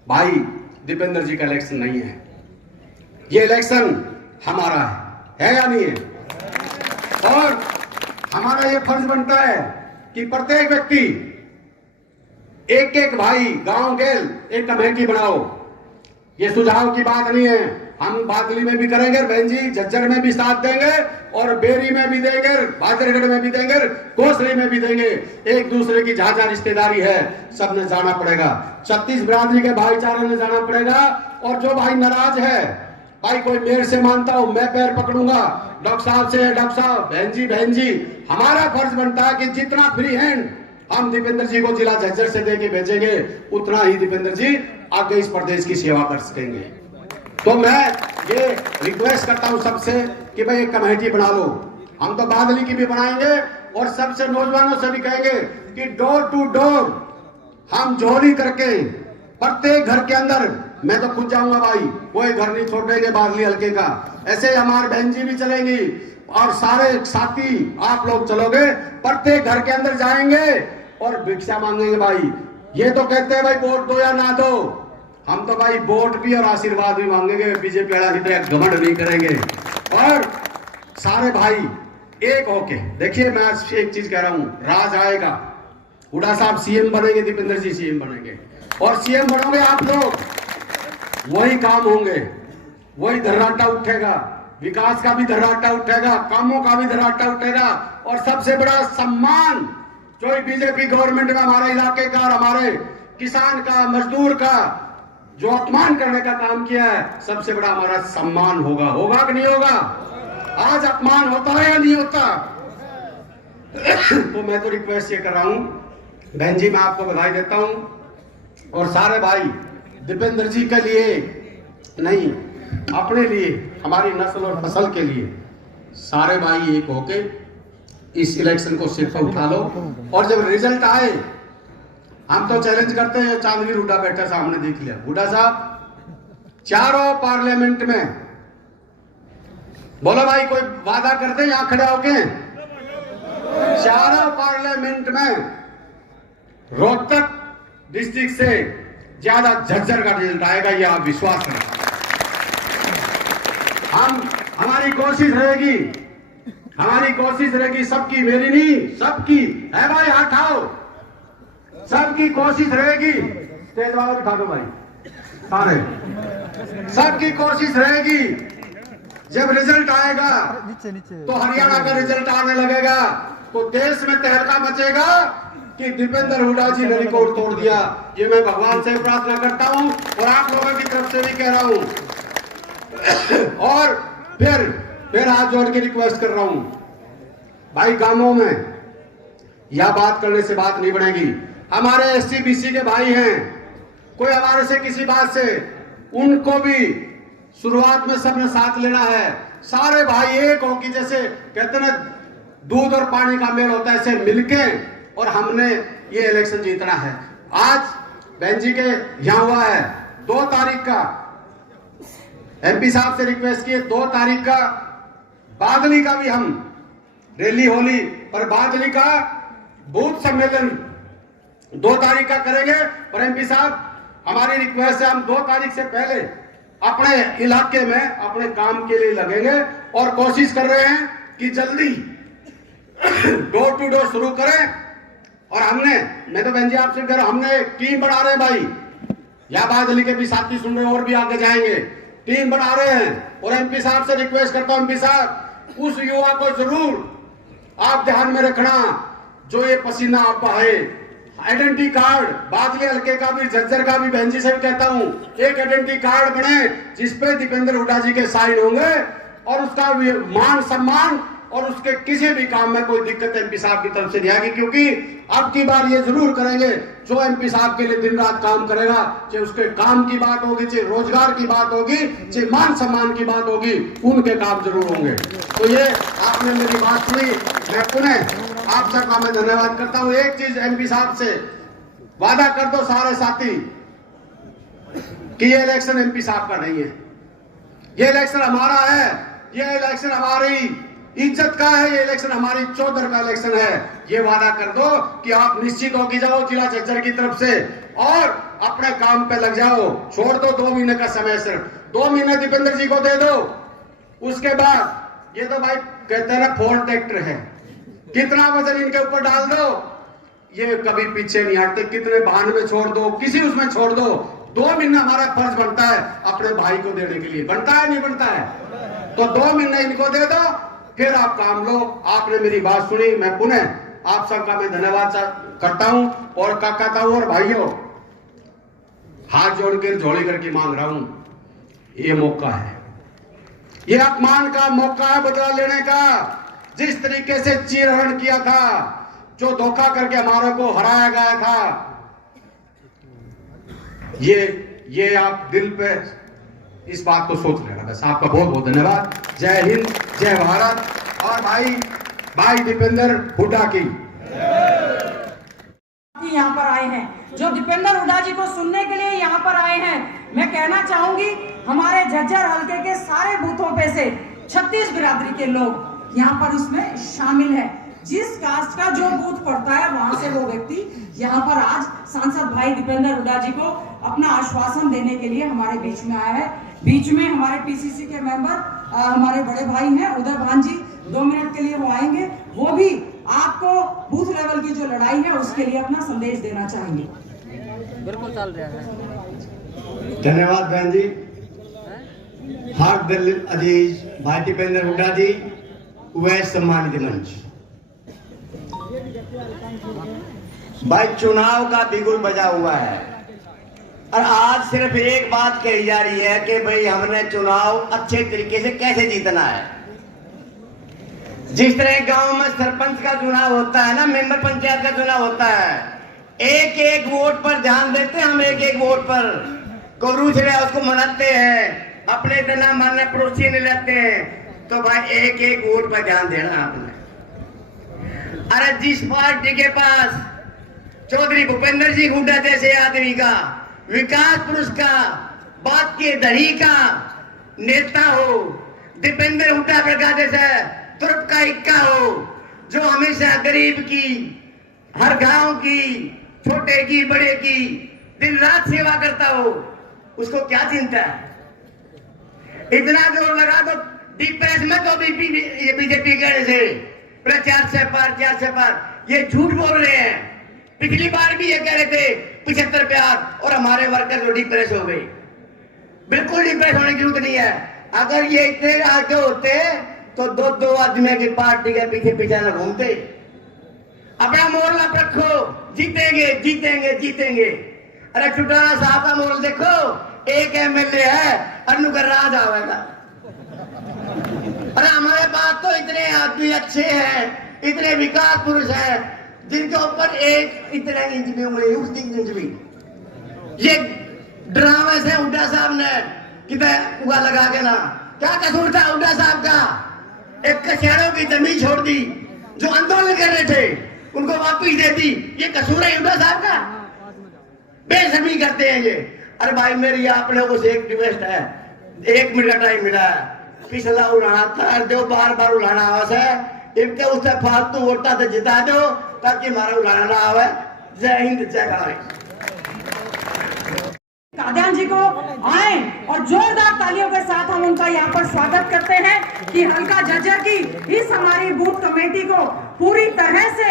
भाई, दीपेंद्र जी का इलेक्शन नहीं है, ये इलेक्शन हमारा है या नहीं है? और हमारा ये फर्ज बनता है कि प्रत्येक व्यक्ति, एक भाई गांव के एक कमेटी बनाओ। ये सुझाव की बात नहीं है, हम बादली में भी करेंगे, बहन जी झज्जर में भी साथ देंगे और बेरी में भी देंगे, बाजरगढ़ में भी देंगे, कोसली में भी देंगे। एक दूसरे की जहां जहां रिश्तेदारी है सबने जाना पड़ेगा, 36 बिरादरी के भाईचारे ने जाना पड़ेगा। और जो भाई नाराज है, भाई कोई मेरे से मानता हूं, मैं पैर पकड़ूंगा डॉक्टर साहब से, डॉक्टर साहब बहन जी हमारा फर्ज बनता है कि जितना फ्री हैंड हम दीपेंद्र जी को जिला झज्जर से देके भेजेंगे, उतना ही दीपेंद्र जी आगे इस प्रदेश की सेवा कर सकेंगे। तो मैं ये रिक्वेस्ट करता हूं सबसे कि भाई एक कमेटी बना लो, हम तो बादली की भी बनाएंगे और सबसे नौजवानों से भी कहेंगे कि डोर टू डोर हम झोली करके प्रत्येक घर के अंदर, मैं तो खुद जाऊंगा भाई, कोई घर नहीं छोड़ेंगे बादली हल्के का, ऐसे हमारे बहन जी भी चलेंगी और सारे साथी आप लोग चलोगे, प्रत्येक घर के अंदर जाएंगे और भिक्षा मांगेंगे। भाई ये तो कहते हैं भाई वोट दो या ना दो, हम तो भाई वोट भी और आशीर्वाद भी मांगेंगे, बीजेपी वाला की तरह घमंड नहीं करेंगे। और सारे भाई एक होके, देखिए मैं आज एक चीज कह रहा हूं, राज आएगा, हुड्डा साहब सीएम बनेंगे, दीपेंद्र जी सीएम बनेंगे और सीएम बनोगे आप लोग, वही काम होंगे, वही धर्राटा उठेगा, विकास का भी धर्राटा उठेगा, कामों का भी धर्राटा उठेगा। और सबसे बड़ा सम्मान जो बीजेपी गवर्नमेंट में हमारे इलाके का और हमारे किसान का, मजदूर का जो अपमान करने का काम किया है, सबसे बड़ा हमारा सम्मान होगा। होगा कि नहीं होगा? आज अपमान होता है या नहीं होता? तो मैं तो रिक्वेस्ट ये कर रहा हूं, बहन जी मैं आपको बधाई देता हूं और सारे भाई दीपेंद्र जी के लिए नहीं, अपने लिए, हमारी नस्ल और फसल के लिए सारे भाई एक होके इस इलेक्शन को सिर पर उठा लो। और जब रिजल्ट आए, हम तो चैलेंज करते हैं, चांदवीर हुड्डा बैठा सामने देख लिया, हुड्डा साहब चारों पार्लियामेंट में बोलो भाई, कोई वादा करते यहां खड़े होके, चारों पार्लियामेंट में रोहतक डिस्ट्रिक्ट से ज्यादा झज्जर का रिजल्ट आएगा, ये आप विश्वास करें। हमारी कोशिश रहेगी सबकी, मेरी नहीं सबकी है भाई, हाथ उठाओ, सबकी कोशिश रहेगी, तेज वाला उठा दो भाई, सारे सबकी कोशिश रहेगी। जब रिजल्ट आएगा तो हरियाणा का रिजल्ट आने लगेगा तो देश में तहलका मचेगा कि दीपेंद्र हुड्डा जी ने रिकॉर्ड तोड़ दिया। ये मैं भगवान से प्रार्थना करता हूं और आप लोगों की तरफ से भी कह रहा हूं। और फिर हाथ जोड़ के रिक्वेस्ट कर रहा हूं भाई, गांवों में यह बात करने से बात नहीं बनेगी। हमारे एससी बीसी के भाई हैं, कोई हमारे से किसी बात से, उनको भी शुरुआत में सबने साथ लेना है। सारे भाई एक हो कि जैसे कहते ना दूध और पानी का मेल होता है, ऐसे मिलके और हमने ये इलेक्शन जीतना है। आज बहन जी के यहां हुआ है 2 तारीख का, एमपी साहब से रिक्वेस्ट किए 2 तारीख का बादली का भी हम रैली होली, पर बादली का बूथ सम्मेलन 2 तारीख का करेंगे। और एमपी साहब हमारी रिक्वेस्ट है, हम 2 तारीख से पहले अपने इलाके में अपने काम के लिए लगेंगे और कोशिश कर रहे हैं कि जल्दी डोर टू डोर शुरू करें। और मैं तो बहन जी आपसे कह रहा हूं, हमने टीम बना रहे भाई, या बादली के भी साथी सुन रहे, और भी आगे जाएंगे, टीम बना रहे हैं। और एमपी साहब से रिक्वेस्ट करता हूं, एमपी साहब उस युवा को जरूर आप ध्यान में रखना जो ये पसीना आप बहाए। आइडेंटिटी कार्ड बादली हल्के का भी, झज्जर का भी, बहन जी से भी कहता हूं, एक आइडेंटिटी कार्ड बने जिसपे दीपेंद्र हुड्डा जी के साइन होंगे और उसका मान सम्मान और उसके किसी भी काम में कोई दिक्कत एमपी साहब की तरफ से नहीं आएगी। क्योंकि अब की बार ये जरूर करेंगे, जो एमपी साहब के लिए दिन रात काम करेगा, चाहे उसके काम की बात होगी, चाहे रोजगार की बात होगी, चाहे मान सम्मान की बात होगी, उनके काम जरूर होंगे। तो ये आपने मेरी बात सुनी, मैं पुनः आप सबका मैं धन्यवाद करता हूं। एक चीज एमपी साहब से वादा कर दो सारे साथी कि ये इलेक्शन एमपी साहब का नहीं है, ये इलेक्शन हमारा है, ये इलेक्शन हमारी इज्जत का है, ये इलेक्शन हमारी चौधर का इलेक्शन है। ये वादा कर दो कि आप निश्चित होकर जाओ जिला झज्जर की तरफ से और अपने काम पे लग जाओ। छोड़ दो 2 महीने का समय, सिर्फ 2 महीने दीपेंद्र जी को दे दो। उसके बाद ये तो भाई कहते हैं ना फोर्ड ट्रैक्टर है, कितना वजन इनके ऊपर डाल दो ये कभी पीछे नहीं हटते। कितने वाहन में छोड़ दो, किसी उसमें छोड़ दो, 2 महीना हमारा फर्ज बनता है अपने भाई को देने के लिए, बनता है नहीं बनता है? तो 2 महीने इनको दे दो, फिर आप काम लो। आपने मेरी बात सुनी, मैं पुनः आप सबका मैं धन्यवाद करता हूं। और काकाताओं और भाइयों, हाथ जोड़ कर झोली करके मांग रहा हूं, ये मौका है, ये अपमान का मौका है बदला लेने का। जिस तरीके से चीरहरण किया था, जो धोखा करके हमारे को हराया गया था, ये आप दिल पे इस बात को सोच लेना। बस आपका बहुत बहुत धन्यवाद। जय हिंद, जय भारत। और भाई दीपेंद्र हुड्डा की यहाँ पर आए हैं, जो दीपेंद्र हुड्डा जी को सुनने के लिए यहाँ पर आए हैं। मैं कहना चाहूंगी हमारे झज्जर हल्के के सारे बूथों पे से 36 बिरादरी के लोग यहाँ पर उसमें शामिल है। जिस कास्ट का जो बूथ पड़ता है वहां से वो व्यक्ति यहाँ पर आज सांसद भाई दीपेंद्र हुड्डा जी को अपना आश्वासन देने के लिए हमारे बीच में आया है। बीच में हमारे पीसीसी के मेंबर हमारे बड़े भाई हैं उदय भान जी, 2 मिनट के लिए वो आएंगे। वो भी आपको बूथ लेवल की जो लड़ाई है उसके लिए अपना संदेश देना चाहेंगे। बिल्कुल चल रहा है। धन्यवाद बहन जी। हार्द दिल अजीज भाई दीपेंद्र हुड्डा जी, वैश्य सम्मानित मंच। भाई चुनाव का बिगुल बजा हुआ है और आज सिर्फ एक बात कही जा रही है कि भाई हमने चुनाव अच्छे तरीके से कैसे जीतना है। जिस तरह गांव में सरपंच का चुनाव होता है ना, मेंबर पंचायत का चुनाव होता है, एक एक वोट पर ध्यान देते हैं हम, एक एक वोट पर को रूस रहे उसको मनाते हैं, अपने इतना मानने पड़ोसी नहीं लेते हैं। तो भाई एक एक वोट पर ध्यान देना आपने। अरे जिस पार्टी के पास चौधरी भूपेंद्र जी हुड्डा जैसे आदमी का, विकास पुरुष का, बात के धनी का नेता हो, दीपेंद्र हुड्डा का जैसा तुर्क का इक्का हो, जो हमेशा गरीब की, हर गांव की, छोटे की, बड़े की दिन रात सेवा करता हो, उसको क्या चिंता है? इतना जोर लगा दो डिप्रेस में तो बीजेपी कहने से प्रचार से पार ये झूठ बोल रहे हैं। पिछली बार भी ये कह रहे थे 75 प्यार और हमारे वर्कर जो डिप्रेस हो गए। बिल्कुल डिप्रेस होने की जरूरत नहीं है। अगर ये इतने आगे होते तो 2-2 आदमी की पार्टी के पीछे न घूमते। अपना मोरल आप रखो, जीतेंगे जीतेंगे जीतेंगे। अरे चुटाना साहब का मोरल देखो, एक एमएलए है अनु का राज आवेगा। अरे हमारे पास तो इतने आदमी अच्छे हैं, इतने विकास पुरुष हैं, जिनके ऊपर एक इतना इंच भी उंगली, उस 3 इंच भी। ये ड्रामे से हुड्डा साहब ने कितना उगा लगा के ना, क्या कसूर था हुड्डा साहब का? एक कचहरों की जमीन छोड़ दी, जो आंदोलन कर रहे थे उनको वापिस दे दी। ये कसूर है हुड्डा साहब का? बेशर्मी करते हैं ये। अरे भाई मेरी आपने को एक रिक्वेस्ट है, 1 मिनट का टाइम मिला है, पिछला उड़ाना था दो, बार उड़ाना आवाज है, इनके उससे फालतू वोटा से जिता दो ताकि हमारा उड़ाना ना आवे। जय हिंद, जय भारत। कादियान जी को आए और जोरदार तालियों के साथ हम उनका यहाँ पर स्वागत करते हैं कि हल्का झज्जर की इस हमारी बूथ कमेटी को पूरी तरह से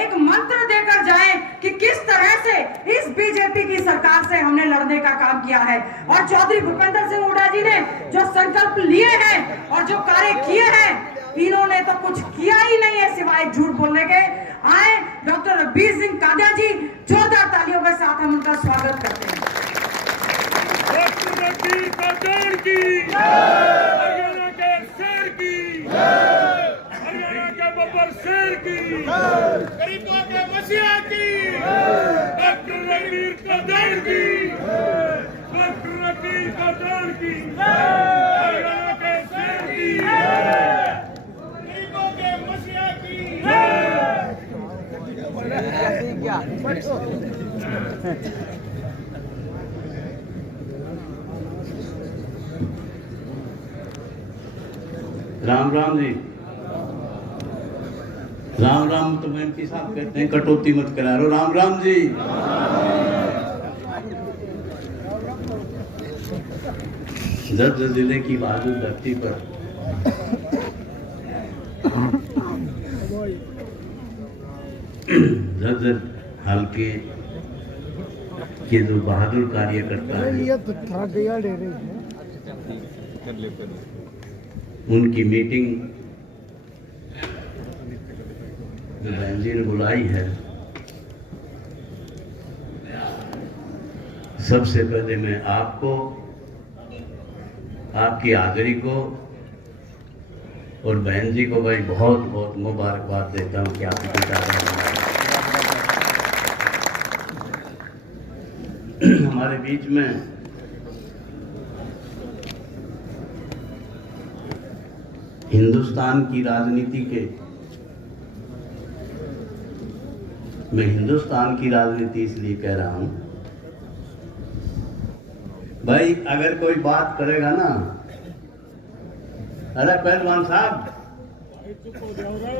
एक मंत्र देकर जाएं कि किस तरह से इस बीजेपी की सरकार से हमने लड़ने का काम किया है। और चौधरी भूपेंद्र सिंह हुड्डा जी ने जो संकल्प लिए हैं और जो कार्य किए हैं, इन्होंने तो कुछ किया ही नहीं है सिवाय झूठ बोलने के। आए डॉक्टर रब्बीर सिंह कादियान जी, जोरदार तालियों के साथ हम उनका स्वागत करते हैं। हरियाणा के शेर की, हरियाणा के बब्बर शेर की, गरीबों के मसीहा की, डॉक्टर रब्बीर कादियान की, डॉक्टर रब्बीर कादियान की, हरियाणा के शेर की, गरीबों के मसीहा की। राम राम जी, राम राम। तो एमपी साहब कहते हैं कटौती मत करा रो। राम राम जी। झज्जर जिले की बहादुर धरती पर झज्जर हल्के के जो बहादुर कार्यकर्ता हैं, उनकी मीटिंग जो बहन जी ने बुलाई है, सबसे पहले मैं आपको, आपकी हाजिरी को और बहन जी को भाई बहुत बहुत मुबारकबाद देता हूँ कि आपकी हमारे बीच में हिंदुस्तान की राजनीति के, मैं हिंदुस्तान की राजनीति इसलिए कह रहा हूं भाई, अगर कोई बात करेगा ना, अरे पहलवान साहब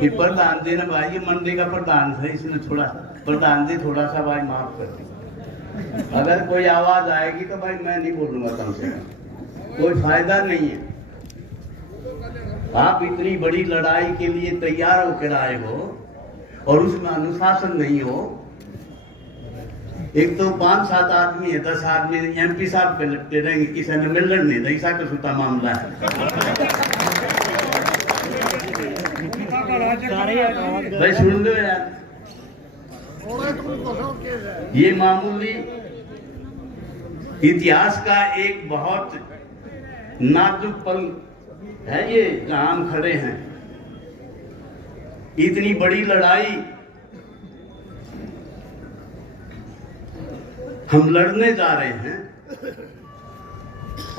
कि प्रधान जी ने भाई, ये मंडी का प्रधान था, इसने थोड़ा प्रधान जी थोड़ा सा भाई माफ कर दी, अगर कोई आवाज आएगी तो भाई मैं नहीं बोलूंगा, कम से कम कोई फायदा नहीं है। आप इतनी बड़ी लड़ाई के लिए तैयार होकर आए हो और उसमें अनुशासन नहीं हो। एक तो 5-7 आदमी है, 10 आदमी एमपी साहब पे लगते रहेंगे, किसी ने मिलन नहीं, ऐसा का सुता मामला है। भाई सुन लो यार, ये मामूली इतिहास का एक बहुत नाजुक पल है ये, जहां हम खड़े हैं। इतनी बड़ी लड़ाई हम लड़ने जा रहे हैं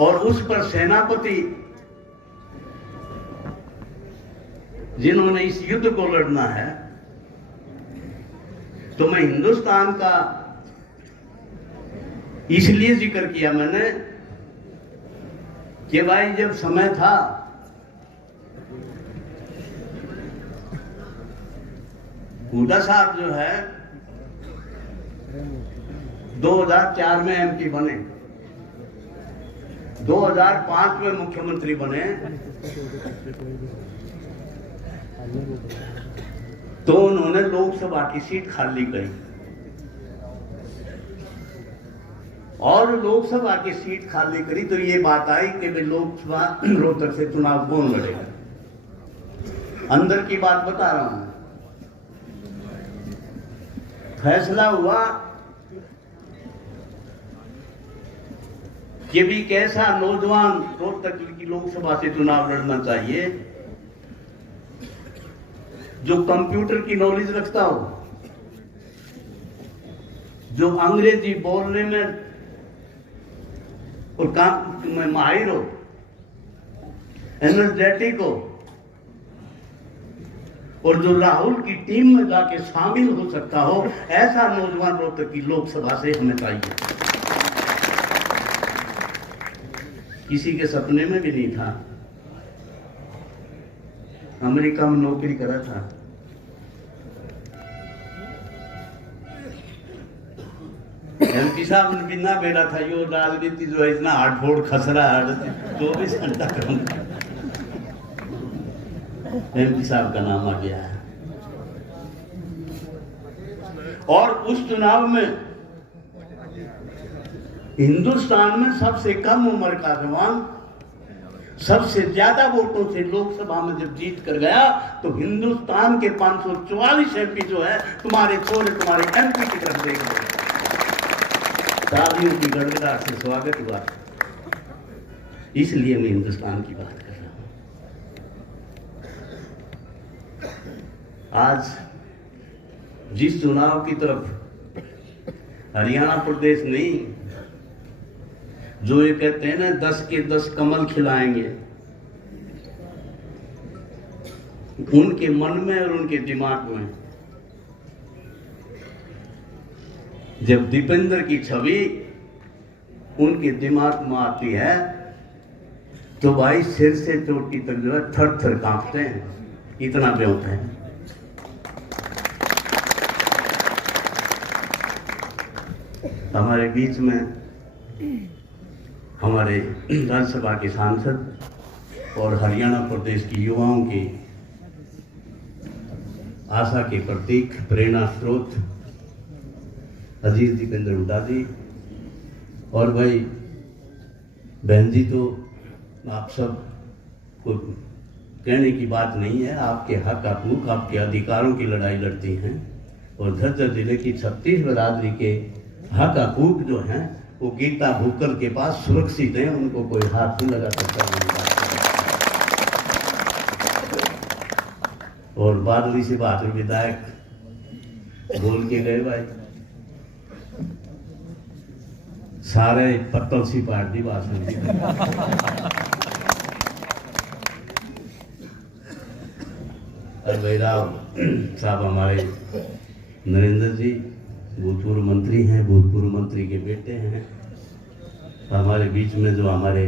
और उस पर सेनापति जिन्होंने इस युद्ध को लड़ना है, तो मैं हिंदुस्तान का इसलिए जिक्र किया मैंने कि भाई जब समय था हुड्डा साहब जो है 2004 में एमपी बने, 2005 में मुख्यमंत्री बने, तो उन्होंने लोकसभा की सीट खाली करी और लोकसभा की सीट खाली करी तो ये बात आई कि भाई लोकसभा रोहतक से चुनाव कौन लड़ेगा। अंदर की बात बता रहा हूं। फैसला हुआ कि भी कैसा नौजवान रोहतक की लोकसभा से चुनाव लड़ना चाहिए, जो कंप्यूटर की नॉलेज रखता हो, जो अंग्रेजी बोलने में और काम में माहिर हो, एनर्जेटिक हो और जो राहुल की टीम में जाके शामिल हो सकता हो, ऐसा नौजवान रोहतक की लोकसभा से हमें चाहिए। किसी के सपने में भी नहीं था। अमेरिका में नौकरी करा था, एमपी साहब ने बिना बेरा था, यो राजनीति जो है इतना हार्डफोड़ खसरा है, 24 घंटा काम। एमपी साहब का नाम आ गया है और उस चुनाव में हिंदुस्तान में सबसे कम उम्र का जवान सबसे ज्यादा वोटों से लोकसभा में जब जीत कर गया, तो हिंदुस्तान के 544 एमपी जो है तुम्हारे छोरे तुम्हारे एमपी की तरफ देख रहे, तालियों की गड़गड़ाहट से स्वागत हुआ। इसलिए मैं हिंदुस्तान की बात कर रहा हूं। आज जिस चुनाव की तरफ हरियाणा प्रदेश नहीं, जो ये कहते हैं ना 10 के 10 कमल खिलाएंगे, उनके मन में और उनके दिमाग में जब दीपेंद्र की छवि उनके दिमाग में आती है, तो भाई सिर से चोटी तक जो है थर थर कांपते हैं, इतना व्योत है। हमारे बीच में हमारे राज्यसभा के सांसद और हरियाणा प्रदेश की युवाओं की आशा के प्रतीक, प्रेरणा स्रोत अजीत दीपेंद्र हुड्डा जी, और भाई बहन जी तो आप सब को कहने की बात नहीं है, आपके हक हकूक आपके अधिकारों की लड़ाई लड़ती हैं और झज्जर जिले की 36 बिरादरी के हक हकूक जो हैं वो गीता भुक्कल के पास सुरक्षित हैं, उनको कोई हाथ नहीं लगा सकता। और बादली से बहादुर विधायक बोल के गए भाई, सारे पत्तल सी पाट दी भाषण की। और भाई राव साहब हमारे नरेंद्र जी भूतपूर्व मंत्री हैं, भूतपूर्व मंत्री के बेटे हैं। हमारे बीच में जो हमारे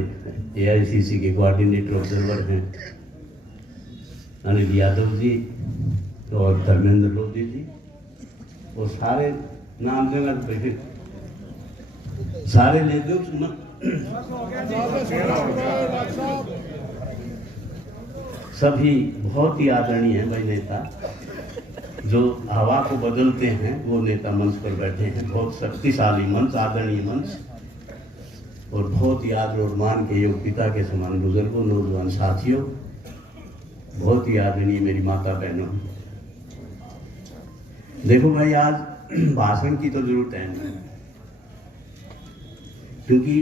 AICC के कोऑर्डिनेटर ऑब्जर्वर हैं अनिल यादव जी और धर्मेंद्र लोधी जी, वो सारे नाम देना बैठे सारे ले दो। सभी बहुत ही आदरणीय हैं भाई नेता, जो हवा को बदलते हैं वो नेता मंच पर बैठे हैं। बहुत शक्तिशाली मंच, आदरणीय मंच, और बहुत ही आदर और मान के योग पिता के समान बुजुर्गों, नौजवान साथियों, बहुत ही आदरणीय मेरी माता बहनों। देखो भाई आज भाषण की तो जरूरत है नहीं, क्योंकि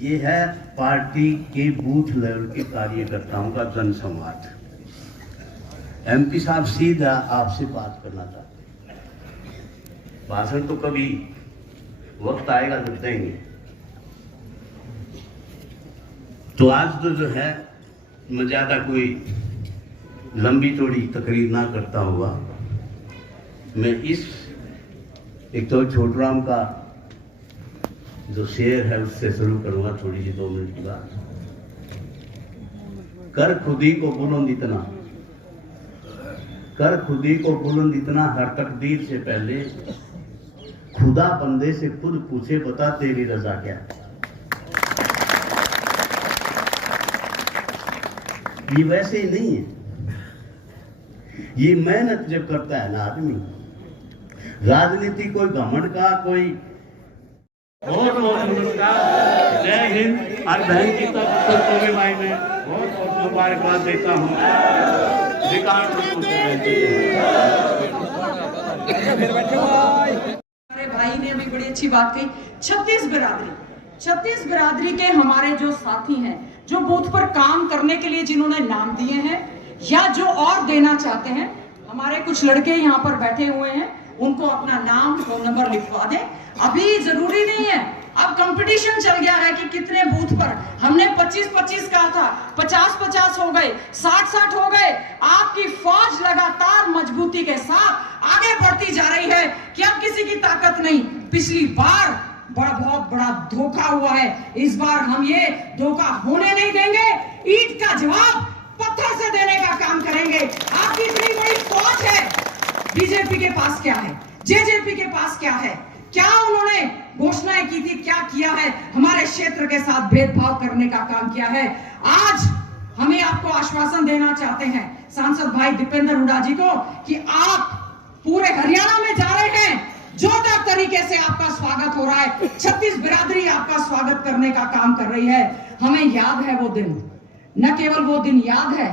ये है पार्टी के बूथ लेवल के कार्यकर्ताओं का जनसंवाद। MP साहब सीधा आपसे बात करना चाहते हैं, भाषण तो कभी वक्त आएगा तो देंगे। तो आज तो जो है मैं ज्यादा कोई लंबी चौड़ी तकरीर ना करता हुआ मैं इस एक तो छोटराम का जो शेर है उससे शुरू करूंगा, थोड़ी सी 2 मिनट की बात। कर खुदी को बुलंद इतना, कर खुदी को बुलंद इतना, हर तकदीर से पहले खुदा बंदे से खुद पूछे बता तेरी रजा क्या। ये वैसे ही नहीं है, ये मेहनत जब करता है ना आदमी, राजनीति कोई घमंड का कोई। बहुत बहुत नमस्कार, जय हिंद। आज बहन की तरफ भाई मैं बहुत बहुत मुबारकबाद देता हूँ। हमारे भाई ने अभी बड़ी अच्छी बात कही। 36 बिरादरी के हमारे जो साथी हैं, जो बूथ पर काम करने के लिए जिन्होंने नाम दिए हैं या जो और देना चाहते हैं, हमारे कुछ लड़के यहाँ पर बैठे हुए हैं, उनको अपना नाम फोन नंबर लिखवा दें। अभी जरूरी नहीं है, अब कंपटीशन चल गया है कि कितने बूथ पर। हमने 25-25 कहा था, 50-50 हो गए, 60-60 हो गए। आपकी फौज लगातार मजबूती के साथ आगे बढ़ती जा रही है कि अब किसी की ताकत नहीं। पिछली बार बहुत बड़ा धोखा हुआ है, इस बार हम ये धोखा होने नहीं देंगे। ईंट का जवाब पत्थर से देने का काम करेंगे। आपकी इतनी बड़ी फौज है, बीजेपी के पास क्या है, जेजेपी के पास क्या है, क्या उन्होंने घोषणाएं की थी, क्या किया है, हमारे क्षेत्र के साथ भेदभाव करने का काम किया है। आज हमें आपको आश्वासन देना चाहते हैं सांसद भाई दीपेंद्र हुड्डा जी को कि आप पूरे हरियाणा में जा रहे हैं, जोरदार तरीके से आपका स्वागत हो रहा है। 36 बिरादरी आपका स्वागत करने का काम कर रही है। हमें याद है वो दिन, न केवल वो दिन याद है,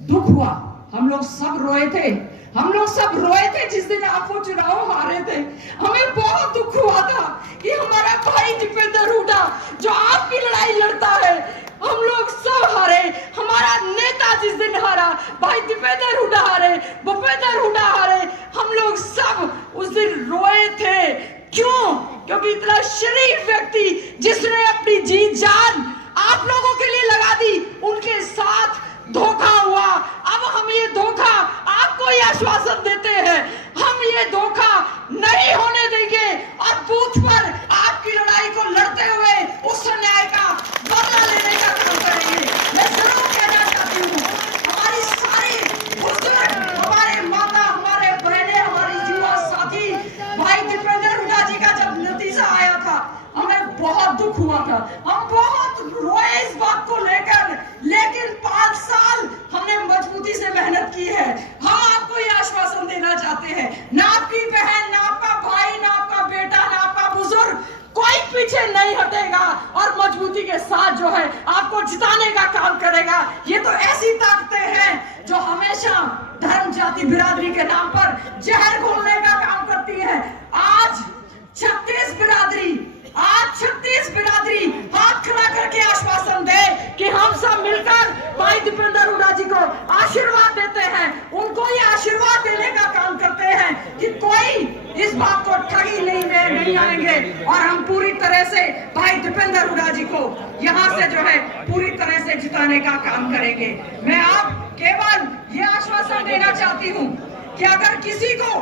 दुख हुआ, हम लोग सब रोए थे जिस दिन आप वो चुनाव हारे थे। हमें बहुत दुख हुआ था कि हमारा भाई दीपेंद्र हुड्डा जो आपकी लड़ाई लड़ता है, हम लोग सब हारे। हमारा नेता जिस दिन हारा, भाई दीपेंद्र हुड्डा हारे, भूपेंद्र हुड्डा हारे, हम लोग सब उस दिन रोए थे। क्यों? क्योंकि इतना शरीफ व्यक्ति जिसने अपनी जी जान आप लोगों के लिए लगा दी, उनके साथ धोखा हुआ। अब हम ये धोखा आपको ही आश्वासन देते हैं, हम ये धोखा नहीं होने देंगे और बूथ पर आपकी लड़ाई को लड़ते हुए उस अन्याय का बदला लेने का काम करेंगे। मैं जरूर कहना चाहती हूँ, हमारी सारी बुजुर्ग, हमारे माता, हमारे बहने, हमारी युवा साथी, भाई दीपेंद्र हुड्डा जी का जब नतीजा आया था, हमें बहुत दुख हुआ था, हम बहुत रोए इस बात को लेकर। लेकिन 5 साल हमने मजबूती से मेहनत की है। हम आपको ये आश्वासन देना चाहते हैं जाति बिरादरी के नाम पर जहर घोलने का काम करती है। आज 36 बिरादरी हाथ खड़ा करके आश्वासन दे कि हम सब मिलकर भाई दीपेंद्र हुड्डा जी को आशीर्वाद देते हैं, उनको ये आशीर्वाद देने का काम करते हैं कि कोई इस बात को ठगी नहीं आएंगे और हम पूरी तरह से भाई दीपेंद्र हुड्डा जी को यहाँ से जो है पूरी तरह से जिताने का काम करेंगे। मैं आप केवल ये आश्वासन देना चाहती हूँ कि अगर किसी को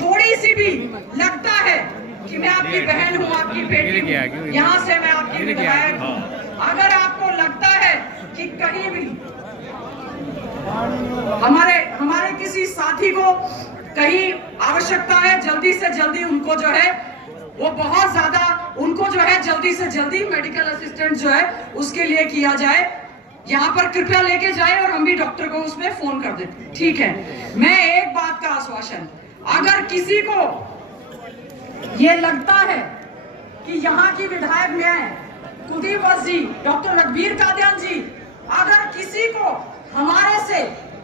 थोड़ी सी भी लगता है कि मैं आपकी बहन हूँ, आपकी बेटी हूँ, यहाँ से मैं आपकी विधायक हूँ, अगर आपको लगता है कि कहीं भी हमारे किसी साथी को कहीं आवश्यकता है, जल्दी से जल्दी उनको जो है वो बहुत ज्यादा उनको जो है जल्दी से जल्दी मेडिकल असिस्टेंट जो है उसके लिए किया जाए, यहाँ पर कृपया लेके जाए और हम भी डॉक्टर को उसमें फोन कर देते। ठीक है, मैं एक बात का आश्वासन, अगर किसी को ये लगता है कि यहाँ की विधायक न्याय कुलदीप वत्स जी, डॉक्टर रघुवीर कादियान जी, अगर किसी को हमारे से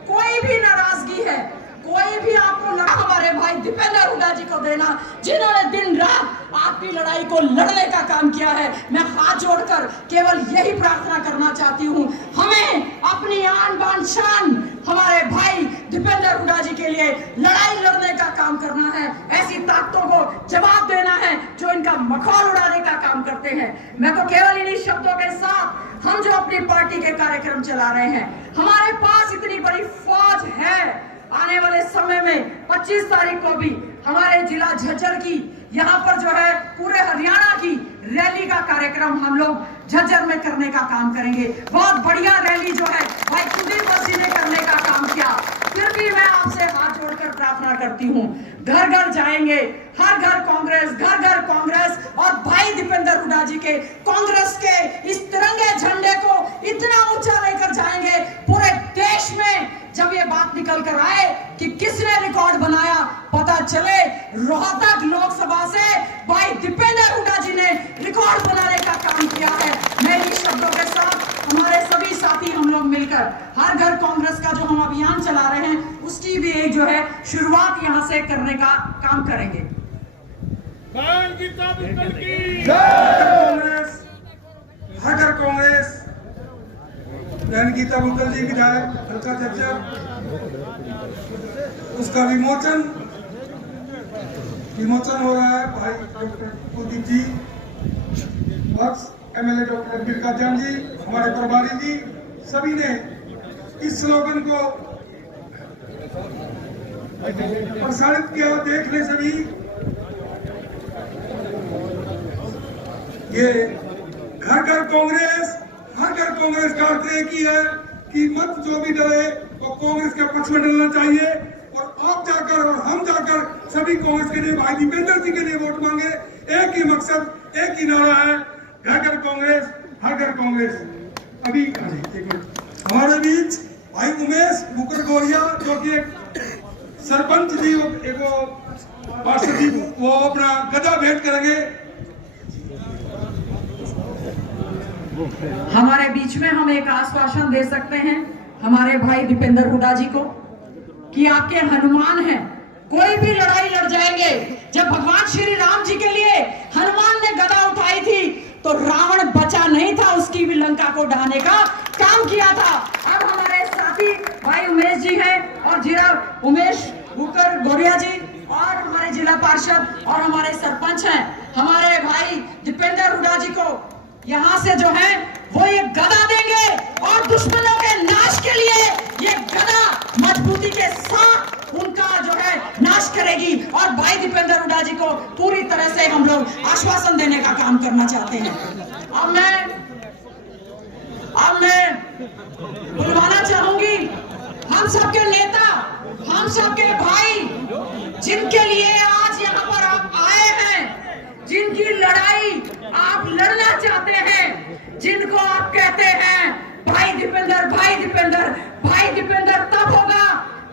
कोई भी नाराजगी है, कोई भी आपको ना हमारे भाई दीपेंद्र हुड्डा जी को देना, जिन्होंने दिन रात आपकी लड़ाई को लड़ने का काम किया है, मैं हाथ जोड़कर केवल यही प्रार्थना करना चाहती हूँ, हमें अपनी आन बान शान हमारे भाई दीपेंद्र हुड्डा जी के लिए लड़ाई लड़ने का काम करना है, ऐसी ताकतों को जवाब देना है जो इनका मखौल उड़ाने का काम करते हैं। मैं तो केवल इन्हीं शब्दों के साथ हम जो अपनी पार्टी के कार्यक्रम चला रहे हैं, हमारे पास इतनी बड़ी फौज है, आने वाले समय में 25 तारीख को भी हमारे जिला झज्जर की यहाँ पर जो है पूरे हरियाणा की रैली का कार्यक्रम हम लोग झज्जर में करने का काम करेंगे। बहुत बढ़िया रैली जो है भाई कुलदीप वत्स जी ने करने का काम किया। फिर भी मैं आपसे हाथ जोड़कर प्रार्थना करती हूँ, घर घर जाएंगे, हर घर कांग्रेस और भाई दीपेंद्र हुड्डा जी के कांग्रेस के इस तिरंगे झंडे को इतना ऊंचा लेकर जाएंगे पूरे देश में। जब ये बात निकल कर आए कि किसने रिकॉर्ड बनाया, पता चले रोहतक लोकसभा से भाई दीपेंद्र हुड्डा जी ने रिकॉर्ड बनाने का काम किया है। मैं इन शब्दों के साथ हमारे सभी साथी हम लोग मिलकर हर घर कांग्रेस का जो हम अभियान चला रहे हैं उसकी भी एक जो है शुरुआत यहाँ से करने का काम करेंगे। हर घर कांग्रेस बहन गीता भुक्कल जी विधायक हल्का झज्जर, उसका विमोचन हो रहा है। भाई डॉक्टर कुलदीप जी वत्स, एमएलए डॉक्टर रघुवीर कादियान जी, हमारे प्रभारी जी, सभी ने इस स्लोगन को प्रसारित किया। देखने से भी ये घर घर कांग्रेस, हर घर कांग्रेस का अर्थ एक ही है कि मत जो भी डरे वो कांग्रेस के पक्ष में डरना चाहिए और आप जाकर और हम जाकर सभी कांग्रेस के लिए भाई दीपेंद्र जी के लिए वोट मांगे। एक ही मकसद, एक ही नारा है, घर घर कांग्रेस, हर घर कांग्रेस। अभी हमारे बीच भाई उमेश मुकर गोरिया जो कि एक सरपंच जी, एक पार्षद जी, वो अपना गदा भेंट करेंगे। हमारे बीच में हम एक आश्वासन दे सकते हैं हमारे भाई दीपेंद्र हुड्डा जी को कि आपके हनुमान हैं, कोई भी लड़ाई लड़ जाएंगे। जब भगवान श्री राम जी के लिए हनुमान ने गदा उठाई थी तो रावण बचा नहीं था, उसकी भी लंका को ढाने का काम किया था। अब हमारे साथी भाई उमेश जी हैं और जिला उमेश मुकर गोरिया जी और हमारे जिला पार्षद और हमारे सरपंच हैं। हमारे भाई दीपेंद्र हुड्डा जी को यहाँ से जो है वो ये गदा देंगे और दुश्मनों के नाश के लिए ये गदा मजबूती के साथ उनका जो है नाश करेगी। और भाई दीपेंद्र हुड्डा जी को पूरी तरह से हम लोग आश्वासन देने का काम करना चाहते हैं। अब मैं बुलवाना चाहूंगी हम सबके नेता, हम सबके भाई, जिनके लिए आज यहाँ पर आप आए हैं, जिनकी लड़ाई आप लड़ना चाहते हैं, जिनको आप कहते हैं भाई दीपेंद्र तब होगा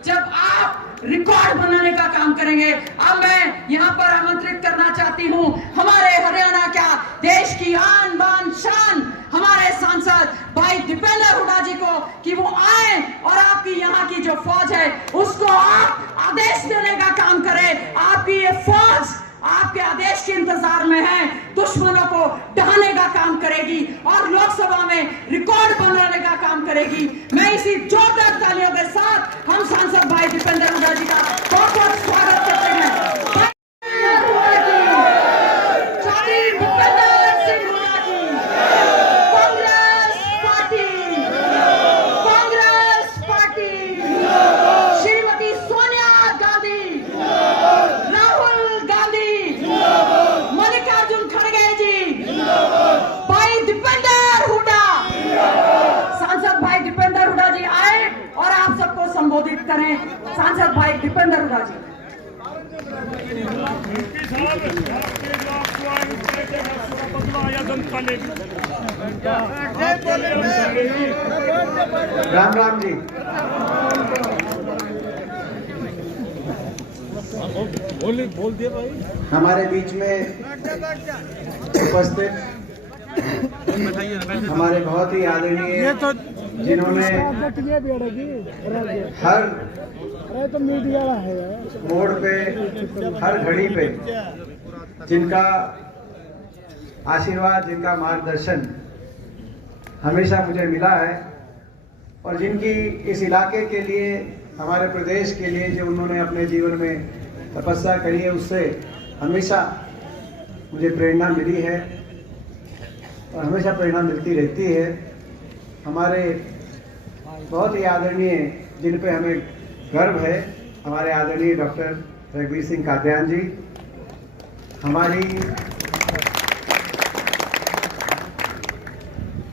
जब आप रिकॉर्ड बनाने का काम करेंगे। अब मैं यहाँ पर आमंत्रित करना चाहती हूँ हमारे हरियाणा का देश की आन बान शान हमारे सांसद भाई दीपेंद्र हुड्डा जी को कि वो आए और आपकी यहाँ की जो फौज है उसको आप आदेश देने का काम करें। आपकी ये फौज आपके आदेश के इंतजार में है, दुश्मनों को ढहाने का काम करेगी और लोकसभा में रिकॉर्ड बनाने का काम करेगी। मैं इसी जोरदार तालियों के साथ हम सांसद भाई दीपेंद्र हुड्डा जी का बहुत बहुत स्वागत करते हैं। संबोधित करें सांसद भाई दीपेंद्र हुड्डा जी। राम राम जी। बोल दिया भाई। हमारे बीच में उपस्थित हमारे बहुत ही आदरणीय जिन्होंने हर मोड़ पे, हर घड़ी पे जिनका आशीर्वाद, जिनका मार्गदर्शन हमेशा मुझे मिला है और जिनकी इस इलाके के लिए, हमारे प्रदेश के लिए जो उन्होंने अपने जीवन में तपस्या करी है, उससे हमेशा मुझे प्रेरणा मिली है और हमेशा प्रेरणा मिलती रहती है। हमारे बहुत ही आदरणीय, जिन पे हमें गर्व है, हमारे आदरणीय डॉक्टर रघुवीर सिंह कादियान जी,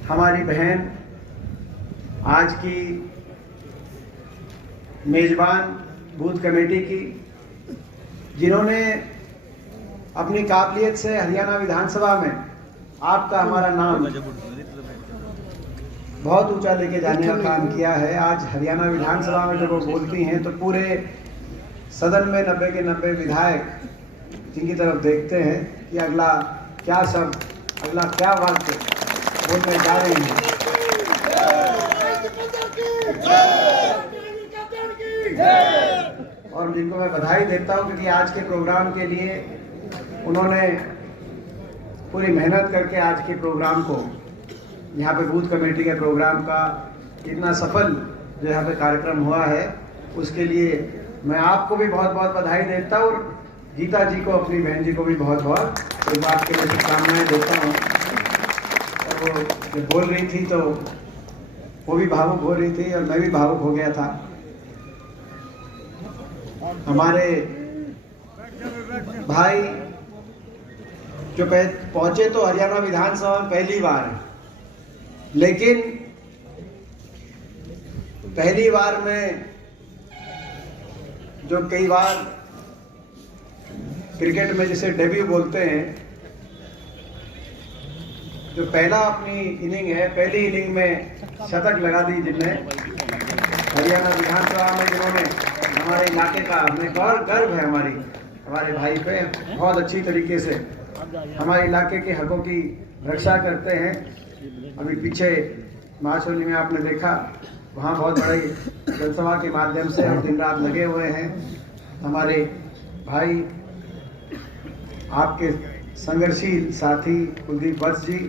हमारी बहन, आज की मेजबान बूथ कमेटी की, जिन्होंने अपनी काबिलियत से हरियाणा विधानसभा में आपका, हमारा नाम बहुत ऊंचा लेके जाने का काम किया है। आज हरियाणा विधानसभा में जब वो बोलती हैं तो पूरे सदन में 90 के 90 विधायक जिनकी तरफ देखते हैं कि अगला क्या शब्द, अगला क्या वाक्य बोलने जा रहे हैं। और जिनको मैं बधाई देता हूं क्योंकि आज के प्रोग्राम के लिए उन्होंने पूरी मेहनत करके आज के प्रोग्राम को, यहाँ पे बूथ कमेटी के प्रोग्राम का इतना सफल जो यहाँ पे कार्यक्रम हुआ है, उसके लिए मैं आपको भी बहुत बहुत बधाई देता हूँ और गीता जी को, अपनी बहन जी को भी बहुत बहुत इस बात के लिए शुभकामनाएं देता हूँ। और वो जब बोल रही थी तो वो भी भावुक हो रही थी और मैं भी भावुक हो गया था। हमारे भाई जो पहुंचे तो हरियाणा विधानसभा में पहली बार है, लेकिन पहली बार में जो कई बार क्रिकेट में जिसे डेब्यू बोलते हैं, जो पहला अपनी इनिंग है, पहली इनिंग में शतक लगा दी जिनने हरियाणा विधानसभा में, जिन्होंने हमारे इलाके का, हमें गर्व है हमारे भाई पे, बहुत अच्छी तरीके से हमारे इलाके के हकों की रक्षा करते हैं। अभी पीछे महासोली में आपने देखा, वहाँ बहुत बड़ी जनसभा के माध्यम से हम दिन रात लगे हुए हैं। हमारे भाई, आपके संघर्षशील साथी कुलदीप वत्स जी,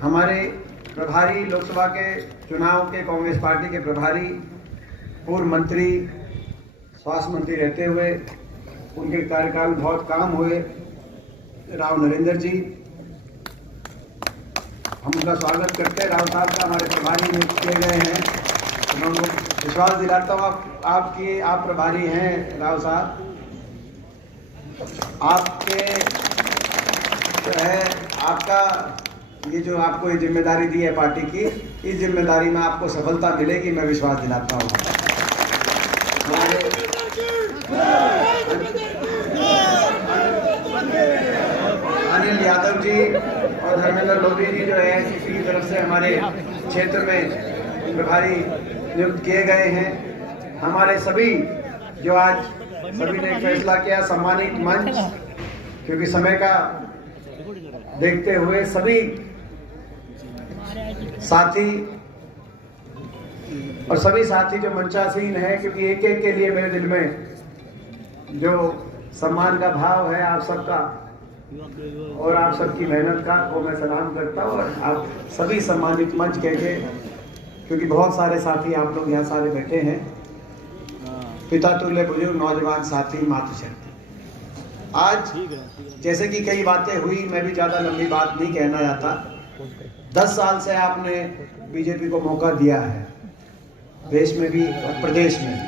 हमारे प्रभारी, लोकसभा के चुनाव के कांग्रेस पार्टी के प्रभारी, पूर्व मंत्री, स्वास्थ्य मंत्री रहते हुए उनके कार्यकाल में बहुत काम हुए, राव नरेंद्र जी, हम उनका स्वागत करते हैं। राव साहब का हमारे प्रभारी नियुक्त किए गए हैं, उन्होंने विश्वास दिलाता हूँ आप प्रभारी हैं राव साहब। आपके जो है, आपका ये जो आपको ये जिम्मेदारी दी है पार्टी की, इस जिम्मेदारी में आपको सफलता मिलेगी, मैं विश्वास दिलाता हूँ। अनिल यादव जी और धर्मेंद्र लोधी जी जो है एससीसी की तरफ से हमारे क्षेत्र में प्रभारी नियुक्त किए गए हैं। हमारे सभी जो आज सभी ने फैसला किया, सम्मानित मंच, क्योंकि समय का देखते हुए सभी साथी और सभी साथी जो मंचासीन है, क्योंकि एक एक के लिए मेरे दिल में जो सम्मान का भाव है आप सबका और आप सबकी मेहनत का, वो मैं सलाम करता हूँ। और आप सभी सम्मानित मंच कह के, क्योंकि बहुत सारे साथी आप लोग यहाँ सारे बैठे हैं, पिता तुल्य बुजुर्ग नौजवान साथी मातृशक्ति। आज जैसे कि कई बातें हुई, मैं भी ज़्यादा लंबी बात नहीं कहना चाहता। 10 साल से आपने बीजेपी को मौका दिया है, देश में भी और प्रदेश में भी।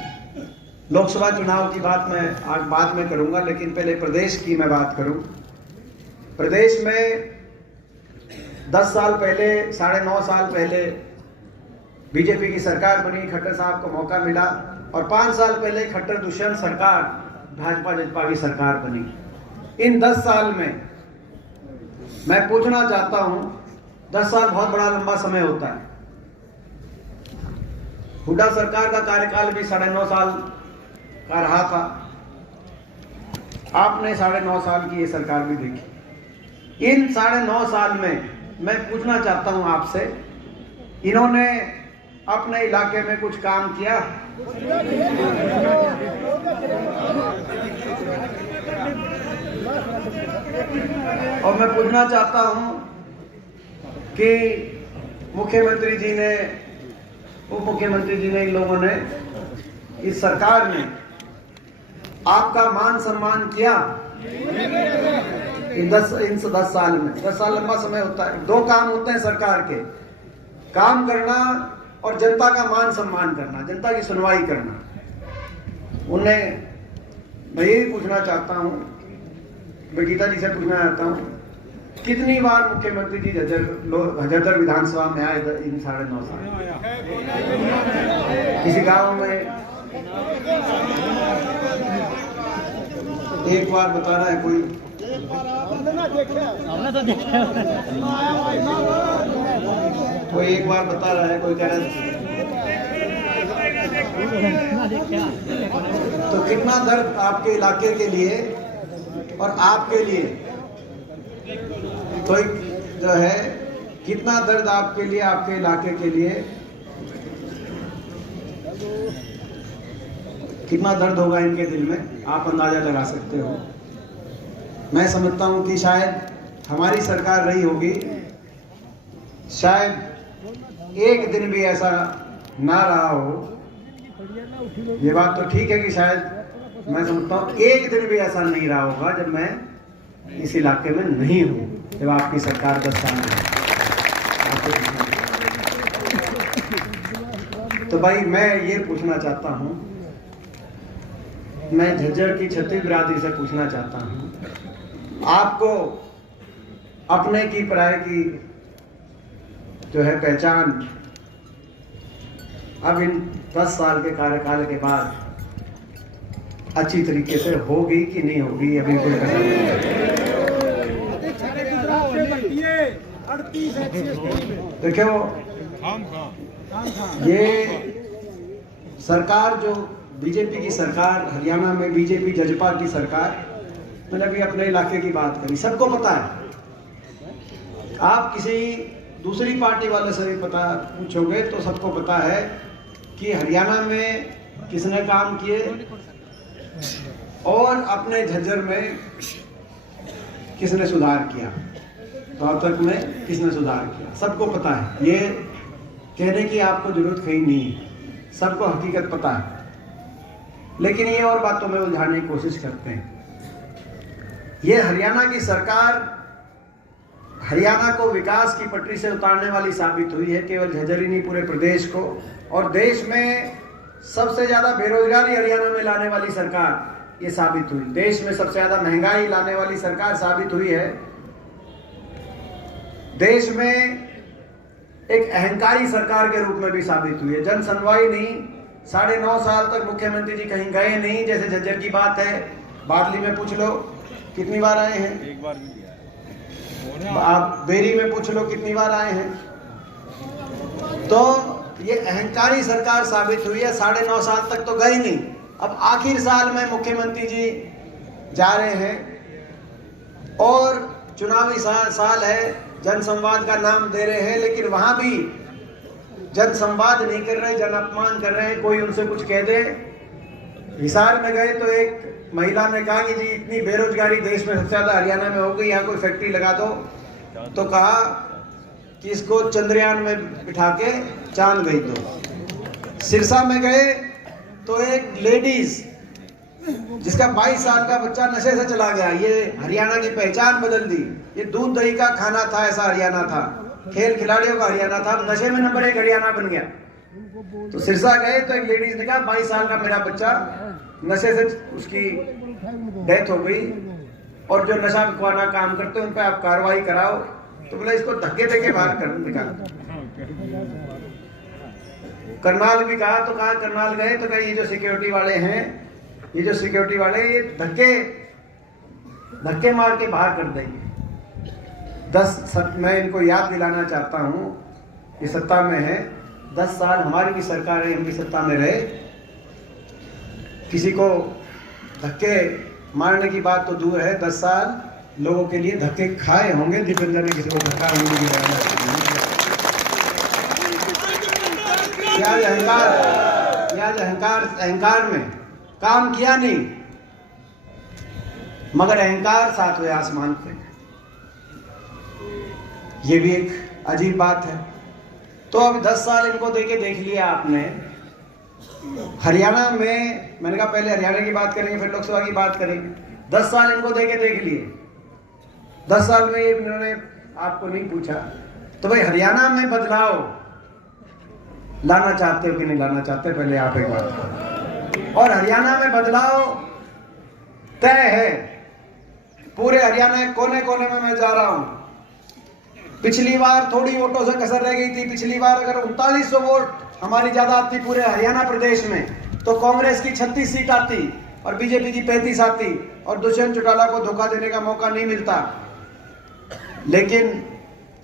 लोकसभा चुनाव की बात मैं आज बाद में करूंगा, लेकिन पहले प्रदेश की मैं बात करूं। प्रदेश में 10 साल पहले, 9.5 साल पहले बीजेपी की सरकार बनी, खट्टर साहब को मौका मिला, और 5 साल पहले खट्टर दुष्यंत सरकार भाजपा जजपा की सरकार बनी। इन 10 साल में मैं पूछना चाहता हूं, 10 साल बहुत बड़ा लंबा समय होता है। हुड्डा सरकार का कार्यकाल भी 9.5 साल का रहा था। आपने 9.5 साल की ये सरकार भी देखी। इन 9.5 साल में मैं पूछना चाहता हूं आपसे, इन्होंने अपने इलाके में कुछ काम किया? और मैं पूछना चाहता हूं कि मुख्यमंत्री जी ने, उप मुख्यमंत्री जी ने, इन लोगों ने, इस सरकार ने आपका मान सम्मान किया? इन 10 साल में, 10 साल लंबा समय होता है। 2 काम होते हैं सरकार के, काम करना और जनता का मान सम्मान करना, जनता की सुनवाई करना। उन्हें मैं यही पूछना चाहता हूं, मैं गीता जी से पूछना चाहता हूं, कितनी बार मुख्यमंत्री जी झज्जर विधानसभा में आए इन 9.5 साल? किसी गांव में एक बार बता रहा है कोई? कोई एक बार बता रहा है, कोई कह रहा है। तो कितना दर्द आपके इलाके के लिए और आपके लिए, तो जो है कितना दर्द आपके लिए, आपके इलाके के लिए कितना दर्द होगा इनके दिल में, आप अंदाजा लगा सकते हो। मैं समझता हूं कि शायद हमारी सरकार रही होगी, शायद एक दिन भी ऐसा ना रहा हो। ये बात तो ठीक है कि शायद मैं समझता हूं एक दिन भी ऐसा नहीं रहा होगा जब मैं इस इलाके में नहीं हूं, जब आपकी सरकार 10 साल में। तो भाई मैं ये पूछना चाहता हूं, मैं झज्जर की छत्तीस बिरादरी से पूछना चाहता हूं, आपको अपने की पराये की जो है पहचान अब इन 10 साल के कार्यकाल के बाद अच्छी तरीके से होगी कि नहीं होगी, अभी कोई पता नहीं। देखो, ये सरकार जो बीजेपी की सरकार, हरियाणा में बीजेपी जजपा की सरकार, मैंने अभी अपने इलाके की बात करी, सबको पता है। आप किसी दूसरी पार्टी वाले से भी पता पूछोगे तो सबको पता है कि हरियाणा में किसने काम किए और अपने झज्जर में किसने सुधार किया, रोहतक में किसने सुधार किया, सबको पता है। ये कहने की आपको जरूरत कहीं नहीं है, सबको हकीकत पता है। लेकिन ये और बातों में उलझाने की कोशिश करते हैं। ये हरियाणा की सरकार हरियाणा को विकास की पटरी से उतारने वाली साबित हुई है, केवल झज्जर ही नहीं पूरे प्रदेश को। और देश में सबसे ज्यादा बेरोजगारी हरियाणा में लाने वाली सरकार ये साबित हुई, देश में सबसे ज्यादा महंगाई लाने वाली सरकार साबित हुई है। देश में एक अहंकारी सरकार के रूप में भी साबित हुई है। जन सुनवाई नहीं, 9.5 साल तक मुख्यमंत्री जी कहीं गए नहीं। जैसे झज्जर की बात है, बादली में पूछ लो कितनी बार आए हैं, एक बार भी गया। आप बेरी में पूछ लो कितनी बार आए हैं। तो ये अहंकारी सरकार साबित हुई है। 9.5 साल तक तो गए नहीं, अब आखिर साल में मुख्यमंत्री जी जा रहे हैं और चुनावी साल है, जनसंवाद का नाम दे रहे हैं, लेकिन वहां भी जन संवाद नहीं कर रहे, जन अपमान कर रहे हैं। कोई उनसे कुछ कह दे। हिसार में गए तो एक महिला ने कहा कि जी इतनी बेरोजगारी देश में सबसे ज्यादा हरियाणा में हो गई, यहाँ कोई फैक्ट्री लगा दो। तो कहा कि इसको चंद्रयान में बिठा के चांद भेज दो। सिरसा में गए तो एक लेडीज जिसका 22 साल का बच्चा नशे से चला गया, ये हरियाणा की पहचान बदल दी। ये दूध दही का खाना था, ऐसा हरियाणा था, खेल खिलाड़ियों का हरियाणा था, नशे में नंबर 1 हरियाणा बन गया। तो सिरसा गए तो एक लेडीज ने कहा 22 साल का मेरा बच्चा नशे से उसकी डेथ हो गई और जो नशा बिकवाना काम करते हैं उन पर आप कार्रवाई कराओ। तो बोले इसको धक्के देके बाहर कर निकाल। करनाल भी कहा, तो कहा करनाल गए तो कहा ये जो सिक्योरिटी वाले हैं, ये जो सिक्योरिटी वाले ये धक्के मार के बाहर कर देंगे। मैं इनको याद दिलाना चाहता हूं, ये सत्ता में है, 10 साल हमारी भी सरकार है, हम भी सत्ता में रहे। किसी को धक्के मारने की बात तो दूर है, 10 साल लोगों के लिए धक्के खाए होंगे। दीपेंद्र ने किसी को धक्का नहीं दिया। अहंकार में काम किया नहीं, मगर अहंकार साथ हुए आसमान पे। ये भी एक अजीब बात है। तो अब 10 साल इनको देके देख लिया आपने। हरियाणा में मैंने कहा पहले हरियाणा की बात करेंगे फिर लोकसभा की बात करेंगे। 10 साल इनको देके देख लिए। 10 साल में ये इन्होंने आपको नहीं पूछा तो भाई हरियाणा में बदलाव लाना चाहते हो कि नहीं लाना चाहते, पहले आप एक बात करो। और हरियाणा में बदलाव तय है। पूरे हरियाणा कोने कोने में मैं जा रहा हूं। पिछली बार थोड़ी वोटों से कसर रह गई थी। पिछली बार अगर 3900 वोट हमारी ज्यादा आती पूरे हरियाणा प्रदेश में तो कांग्रेस की 36 सीट आती और बीजेपी की 35 आती और दुष्यंत चौटाला को धोखा देने का मौका नहीं मिलता। लेकिन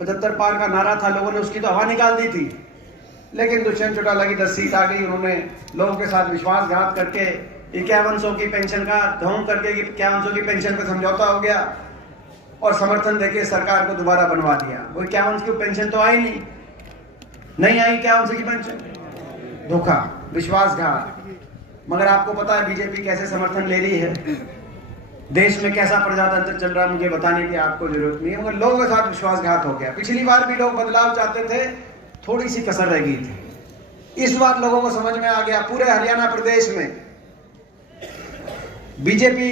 75 पार का नारा था, लोगों ने उसकी तो हवा निकाल दी थी। लेकिन दुष्यंत चौटाला की 10 सीट आ गई। उन्होंने लोगों के साथ विश्वासघात करके 5100 की पेंशन का ढोंग करके 5100 की पेंशन पर समझौता हो गया और समर्थन देके सरकार को दोबारा बनवा दिया। वो 51 की पेंशन तो आई नहीं आई 51 की पेंशन। धोखा, विश्वासघात। मगर आपको पता है बीजेपी कैसे समर्थन ले रही है, देश में कैसा प्रजातंत्र चल रहा है, मुझे बताने की आपको जरूरत नहीं है। मगर लोगों के साथ विश्वासघात हो गया। पिछली बार भी लोग बदलाव चाहते थे, थोड़ी सी कसर रह गई थी। इस बार लोगों को समझ में आ गया। पूरे हरियाणा प्रदेश में बीजेपी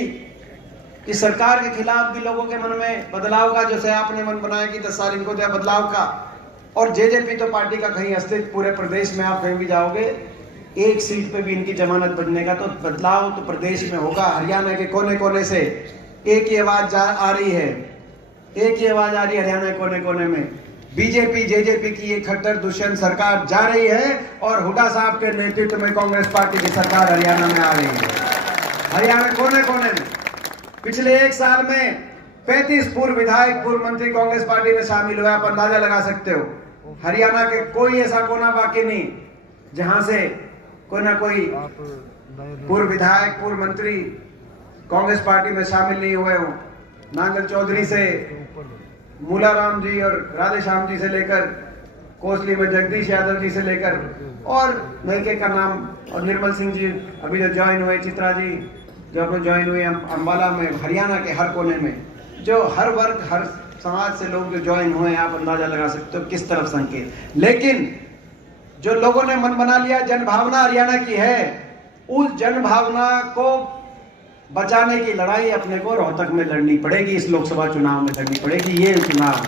की सरकार के खिलाफ भी लोगों के मन में बदलाव का, जैसे आपने मन बनाया कि 10 साल इनको दिया बदलाव का। और जेजेपी तो पार्टी का कहीं अस्तित्व पूरे प्रदेश में आप कहीं भी जाओगे, एक सीट पे भी इनकी जमानत बनने का, तो बदलाव तो प्रदेश में होगा। हरियाणा के कोने कोने से एक ही आवाज आ रही है, एक ही आवाज आ रही है हरियाणा के कोने कोने में। बीजेपी जेजेपी की एक खट्टर दुष्यंत सरकार जा रही है और हुड्डा साहब के नेतृत्व में कांग्रेस पार्टी की सरकार हरियाणा में आ रही है। हरियाणा कोने कोने में पिछले 1 साल में 35 पूर्व विधायक, पूर्व मंत्री कांग्रेस पार्टी में शामिल हुए। आप अंदाजा लगा सकते हो हरियाणा के कोई ऐसा कोना बाकी नहीं जहां से कोई ना कोई पूर्व विधायक, पूर्व मंत्री कांग्रेस पार्टी में शामिल नहीं हुए हो। नांगल चौधरी से मूलाराम जी और राधे श्याम जी से लेकर कोसली में जगदीश यादव जी से लेकर और मेलके का नाम और निर्मल सिंह जी अभी जो ज्वाइन हुए, चित्रा जी जो अपने ज्वाइन हुए अंबाला में, हरियाणा के हर कोने में जो हर वर्ग, हर समाज से लोग जो ज्वाइन हुए, आप अंदाजा लगा सकते हो किस तरफ संकेत। लेकिन जो लोगों ने मन बना लिया, जनभावना हरियाणा की है, उस जनभावना को बचाने की लड़ाई अपने को रोहतक में लड़नी पड़ेगी। इस लोकसभा चुनाव में लड़नी पड़ेगी। ये चुनाव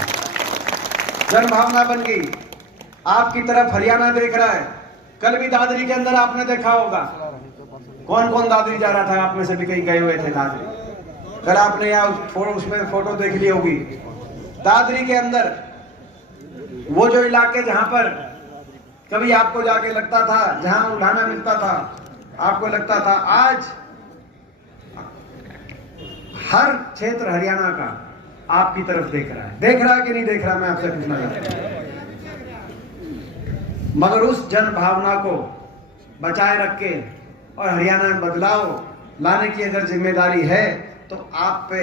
जनभावना बन गई। आपकी तरफ हरियाणा देख रहा है। कल भी दादरी के अंदर आपने देखा होगा, कौन कौन दादरी जा रहा था। आप में से भी कहीं गए हुए थे दादरी। कल आपने यहाँ उसमें फोटो देख ली होगी। दादरी के अंदर वो जो इलाके जहां पर कभी आपको जाके लगता था, जहां उड़ाना मिलता था, आपको लगता था, आज हर क्षेत्र हरियाणा का आपकी तरफ देख रहा है। देख रहा है कि नहीं देख रहा, मैं आपसे पूछना चाहता हूं। मगर उस जन भावना को बचाए रख के और हरियाणा में बदलाव लाने की अगर जिम्मेदारी है तो आप पे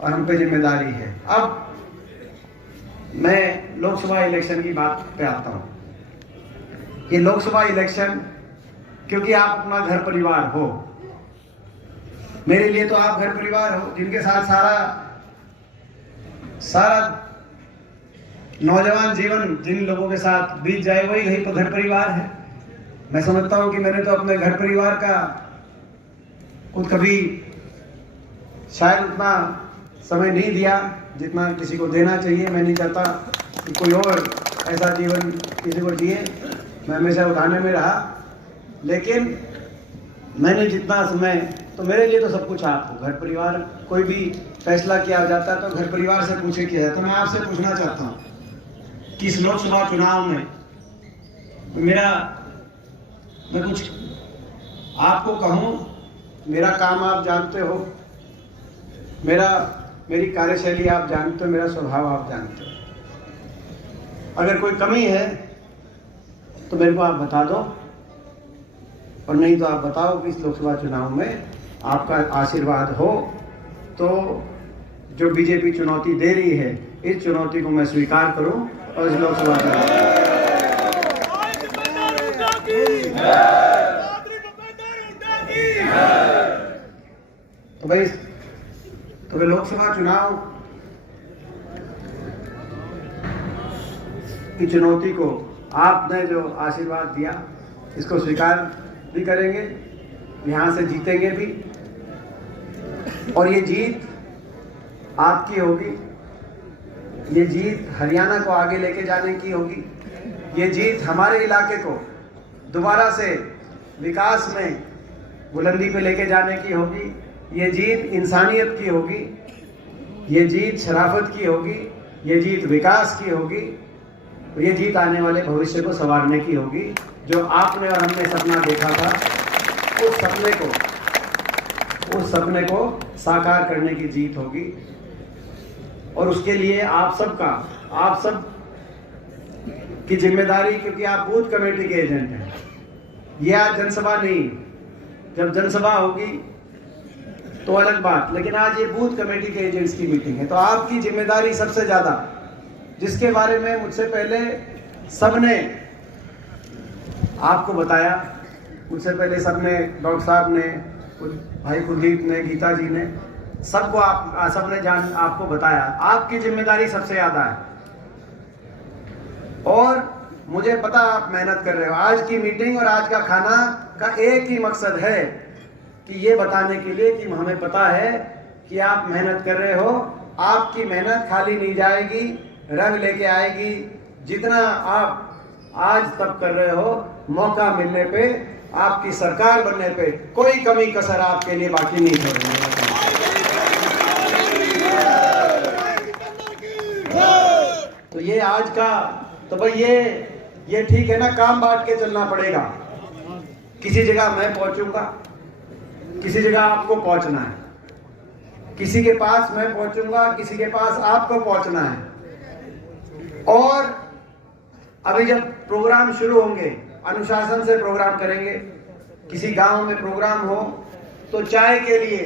और हम पे जिम्मेदारी है। अब मैं लोकसभा इलेक्शन की बात पे आता हूं। ये लोकसभा इलेक्शन, क्योंकि आप अपना घर परिवार हो, मेरे लिए तो आप घर परिवार हो, जिनके साथ सारा नौजवान जीवन जिन लोगों के साथ बीत जाए वही यही तो घर परिवार है। मैं समझता हूं कि मैंने तो अपने घर परिवार का खुद कभी शायद उतना समय नहीं दिया जितना किसी को देना चाहिए। मैं नहीं चाहता कि कोई और ऐसा जीवन किसी को दिए, मैं हमेशा उठाने में रहा, लेकिन मैंने जितना समय, तो मेरे लिए तो सब कुछ आपको घर परिवार, कोई भी फैसला किया जाता है तो घर परिवार से पूछे किया जाता है। तो मैं आपसे पूछना चाहता हूँ कि इस लोकसभा चुनाव में मैं कुछ आपको कहूँ, मेरा काम आप जानते हो, मेरी कार्यशैली आप जानते हो, मेरा स्वभाव आप जानते हो। अगर कोई कमी है तो मेरे को आप बता दो, और नहीं तो आप बताओ कि इस लोकसभा चुनाव में आपका आशीर्वाद हो तो जो बीजेपी चुनौती दे रही है, इस चुनौती को मैं स्वीकार करूं और इस लोकसभा चुनाव तो भाई लोकसभा चुनाव की चुनौती को आपने जो आशीर्वाद दिया, इसको स्वीकार भी करेंगे, यहाँ से जीतेंगे भी, और ये जीत आपकी होगी। ये जीत हरियाणा को आगे लेके जाने की होगी। ये जीत हमारे इलाके को दोबारा से विकास में बुलंदी पे लेके जाने की होगी। ये जीत इंसानियत की होगी, ये जीत शराफत की होगी, ये जीत विकास की होगी, ये जीत आने वाले भविष्य को संवारने की होगी। जो आपने और हमने सपना देखा था, उस सपने को साकार करने की जीत होगी। और उसके लिए आप सब की जिम्मेदारी, क्योंकि आप बूथ कमेटी के एजेंट हैं। ये आज जनसभा नहीं, जब जनसभा होगी तो अलग बात, लेकिन आज ये बूथ कमेटी के एजेंट्स की मीटिंग है। तो आपकी जिम्मेदारी सबसे ज्यादा, जिसके बारे में मुझसे पहले सबने आपको बताया, मुझसे पहले सबने, डॉक्टर साहब ने, भाई कुलदीप ने, गीता जी ने, सबको सबने आपको बताया। आपकी जिम्मेदारी सबसे ज्यादा है और मुझे पता आप मेहनत कर रहे हो। आज की मीटिंग और आज का खाना का एक ही मकसद है कि ये बताने के लिए कि हमें पता है कि आप मेहनत कर रहे हो। आपकी मेहनत खाली नहीं जाएगी, रंग लेके आएगी। जितना आप आज तक कर रहे हो, मौका मिलने पे, आपकी सरकार बनने पे कोई कमी कसर आपके लिए बाकी नहीं छोड़ेंगे। तो ये आज का, तो भाई ये ठीक है ना, काम बांट के चलना पड़ेगा। किसी जगह मैं पहुंचूंगा, किसी जगह आपको पहुंचना है, किसी के पास मैं पहुंचूंगा, किसी के पास आपको पहुंचना है। और अभी जब प्रोग्राम शुरू होंगे, अनुशासन से प्रोग्राम करेंगे। किसी गांव में प्रोग्राम हो तो चाय के लिए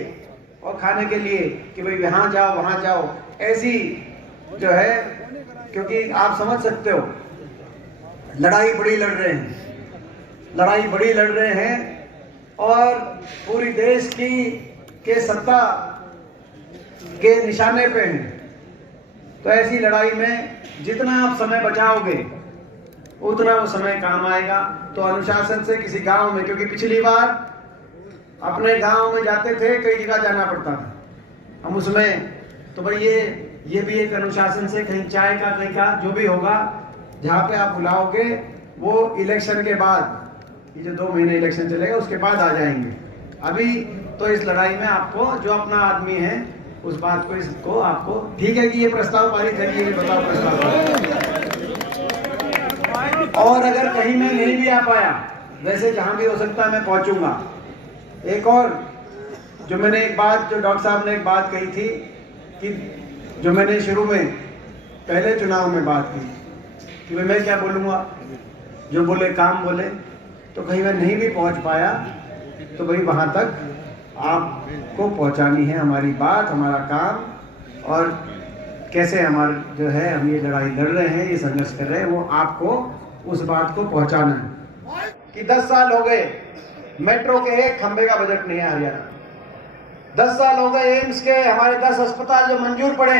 और खाने के लिए कि भाई यहाँ जाओ वहाँ जाओ, ऐसी जो है, क्योंकि आप समझ सकते हो लड़ाई बड़ी लड़ रहे हैं और पूरी देश के सत्ता के निशाने पे हैं। तो ऐसी लड़ाई में जितना आप समय बचाओगे उतना वो समय काम आएगा। तो अनुशासन से किसी गांव में, क्योंकि पिछली बार अपने गांव में जाते थे, कई जगह जाना पड़ता था हम उसमें, तो भाई ये भी एक अनुशासन से, कहीं चाय का, कहीं का, जो भी होगा, जहाँ पे आप बुलाओगे वो इलेक्शन के बाद, ये जो 2 महीने इलेक्शन चलेगा उसके बाद आ जाएंगे। अभी तो इस लड़ाई में आपको, जो अपना आदमी है, उस बात को, इसको आपको, ठीक है कि ये प्रस्ताव पारित है, ये बताओ प्रस्ताव। और अगर कहीं मैं नहीं भी आ पाया, वैसे जहां भी हो सकता है मैं पहुंचूंगा। एक और जो मैंने एक बात, जो डॉक्टर साहब ने एक बात कही थी कि जो मैंने शुरू में पहले चुनाव में बात की कि भाई मैं क्या बोलूँगा, जो बोले काम बोले, तो कहीं मैं नहीं भी पहुंच पाया तो भाई वहां तक आपको पहुंचानी है हमारी बात, हमारा काम, और कैसे हमारे जो है हम ये लड़ाई लड़ रहे हैं, ये संघर्ष कर रहे हैं, वो आपको उस बात को पहुंचाना है। कि 10 साल हो गए मेट्रो के एक खंबे का बजट नहीं है हरियाणा। 10 साल हो गए एम्स के हमारे 10 अस्पताल जो मंजूर पड़े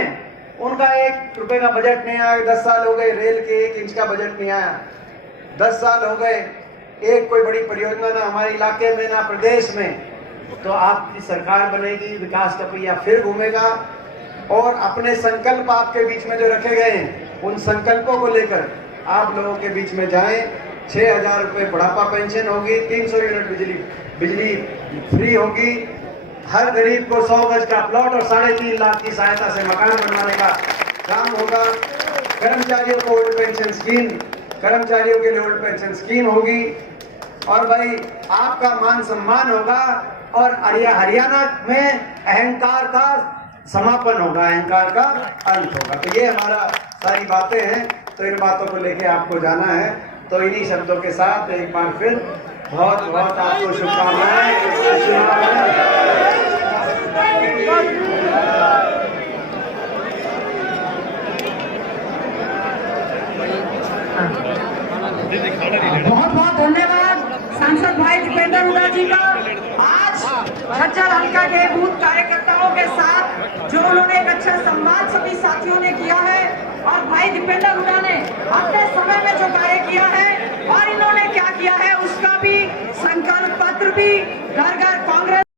उनका 1 रुपए का बजट नहीं आया। 10 साल हो गए रेल के 1 इंच का बजट नहीं आया। 10 साल हो गए एक कोई बड़ी परियोजना ना हमारे इलाके में ना प्रदेश में। तो आपकी सरकार बनेगी, विकास का पहिया फिर घूमेगा और अपने संकल्प आपके बीच में जो रखे गए हैं उन संकल्पों को लेकर आप लोगों के बीच में जाएं। 6,000 रुपये बुढ़ापा पेंशन होगी, 300 यूनिट बिजली फ्री होगी, हर गरीब को 100 गज का प्लॉट और 3.5 लाख की सहायता से मकान बनवाने का काम होगा। कर्मचारियों को ओल्ड पेंशन स्कीम, कर्मचारियों के लिए ओल्ड पेंशन स्कीम होगी और भाई आपका मान सम्मान होगा और हरियाणा में अहंकार का समापन होगा, अहंकार का अंत होगा। तो ये हमारा सारी बातें हैं, तो इन बातों को लेके आपको जाना है। तो इन्हीं शब्दों के साथ एक बार फिर बहुत बहुत आपको शुभकामनाएं। बहुत बहुत धन्यवाद सांसद भाई दीपेंद्र हुड्डा जी का। आज झज्जर हल्का के बूथ कार्यकर्ताओं के साथ जो उन्होंने एक अच्छा संवाद सभी साथियों ने किया है और भाई दीपेंद्र हुड्डा ने अपने समय में जो कार्य किया है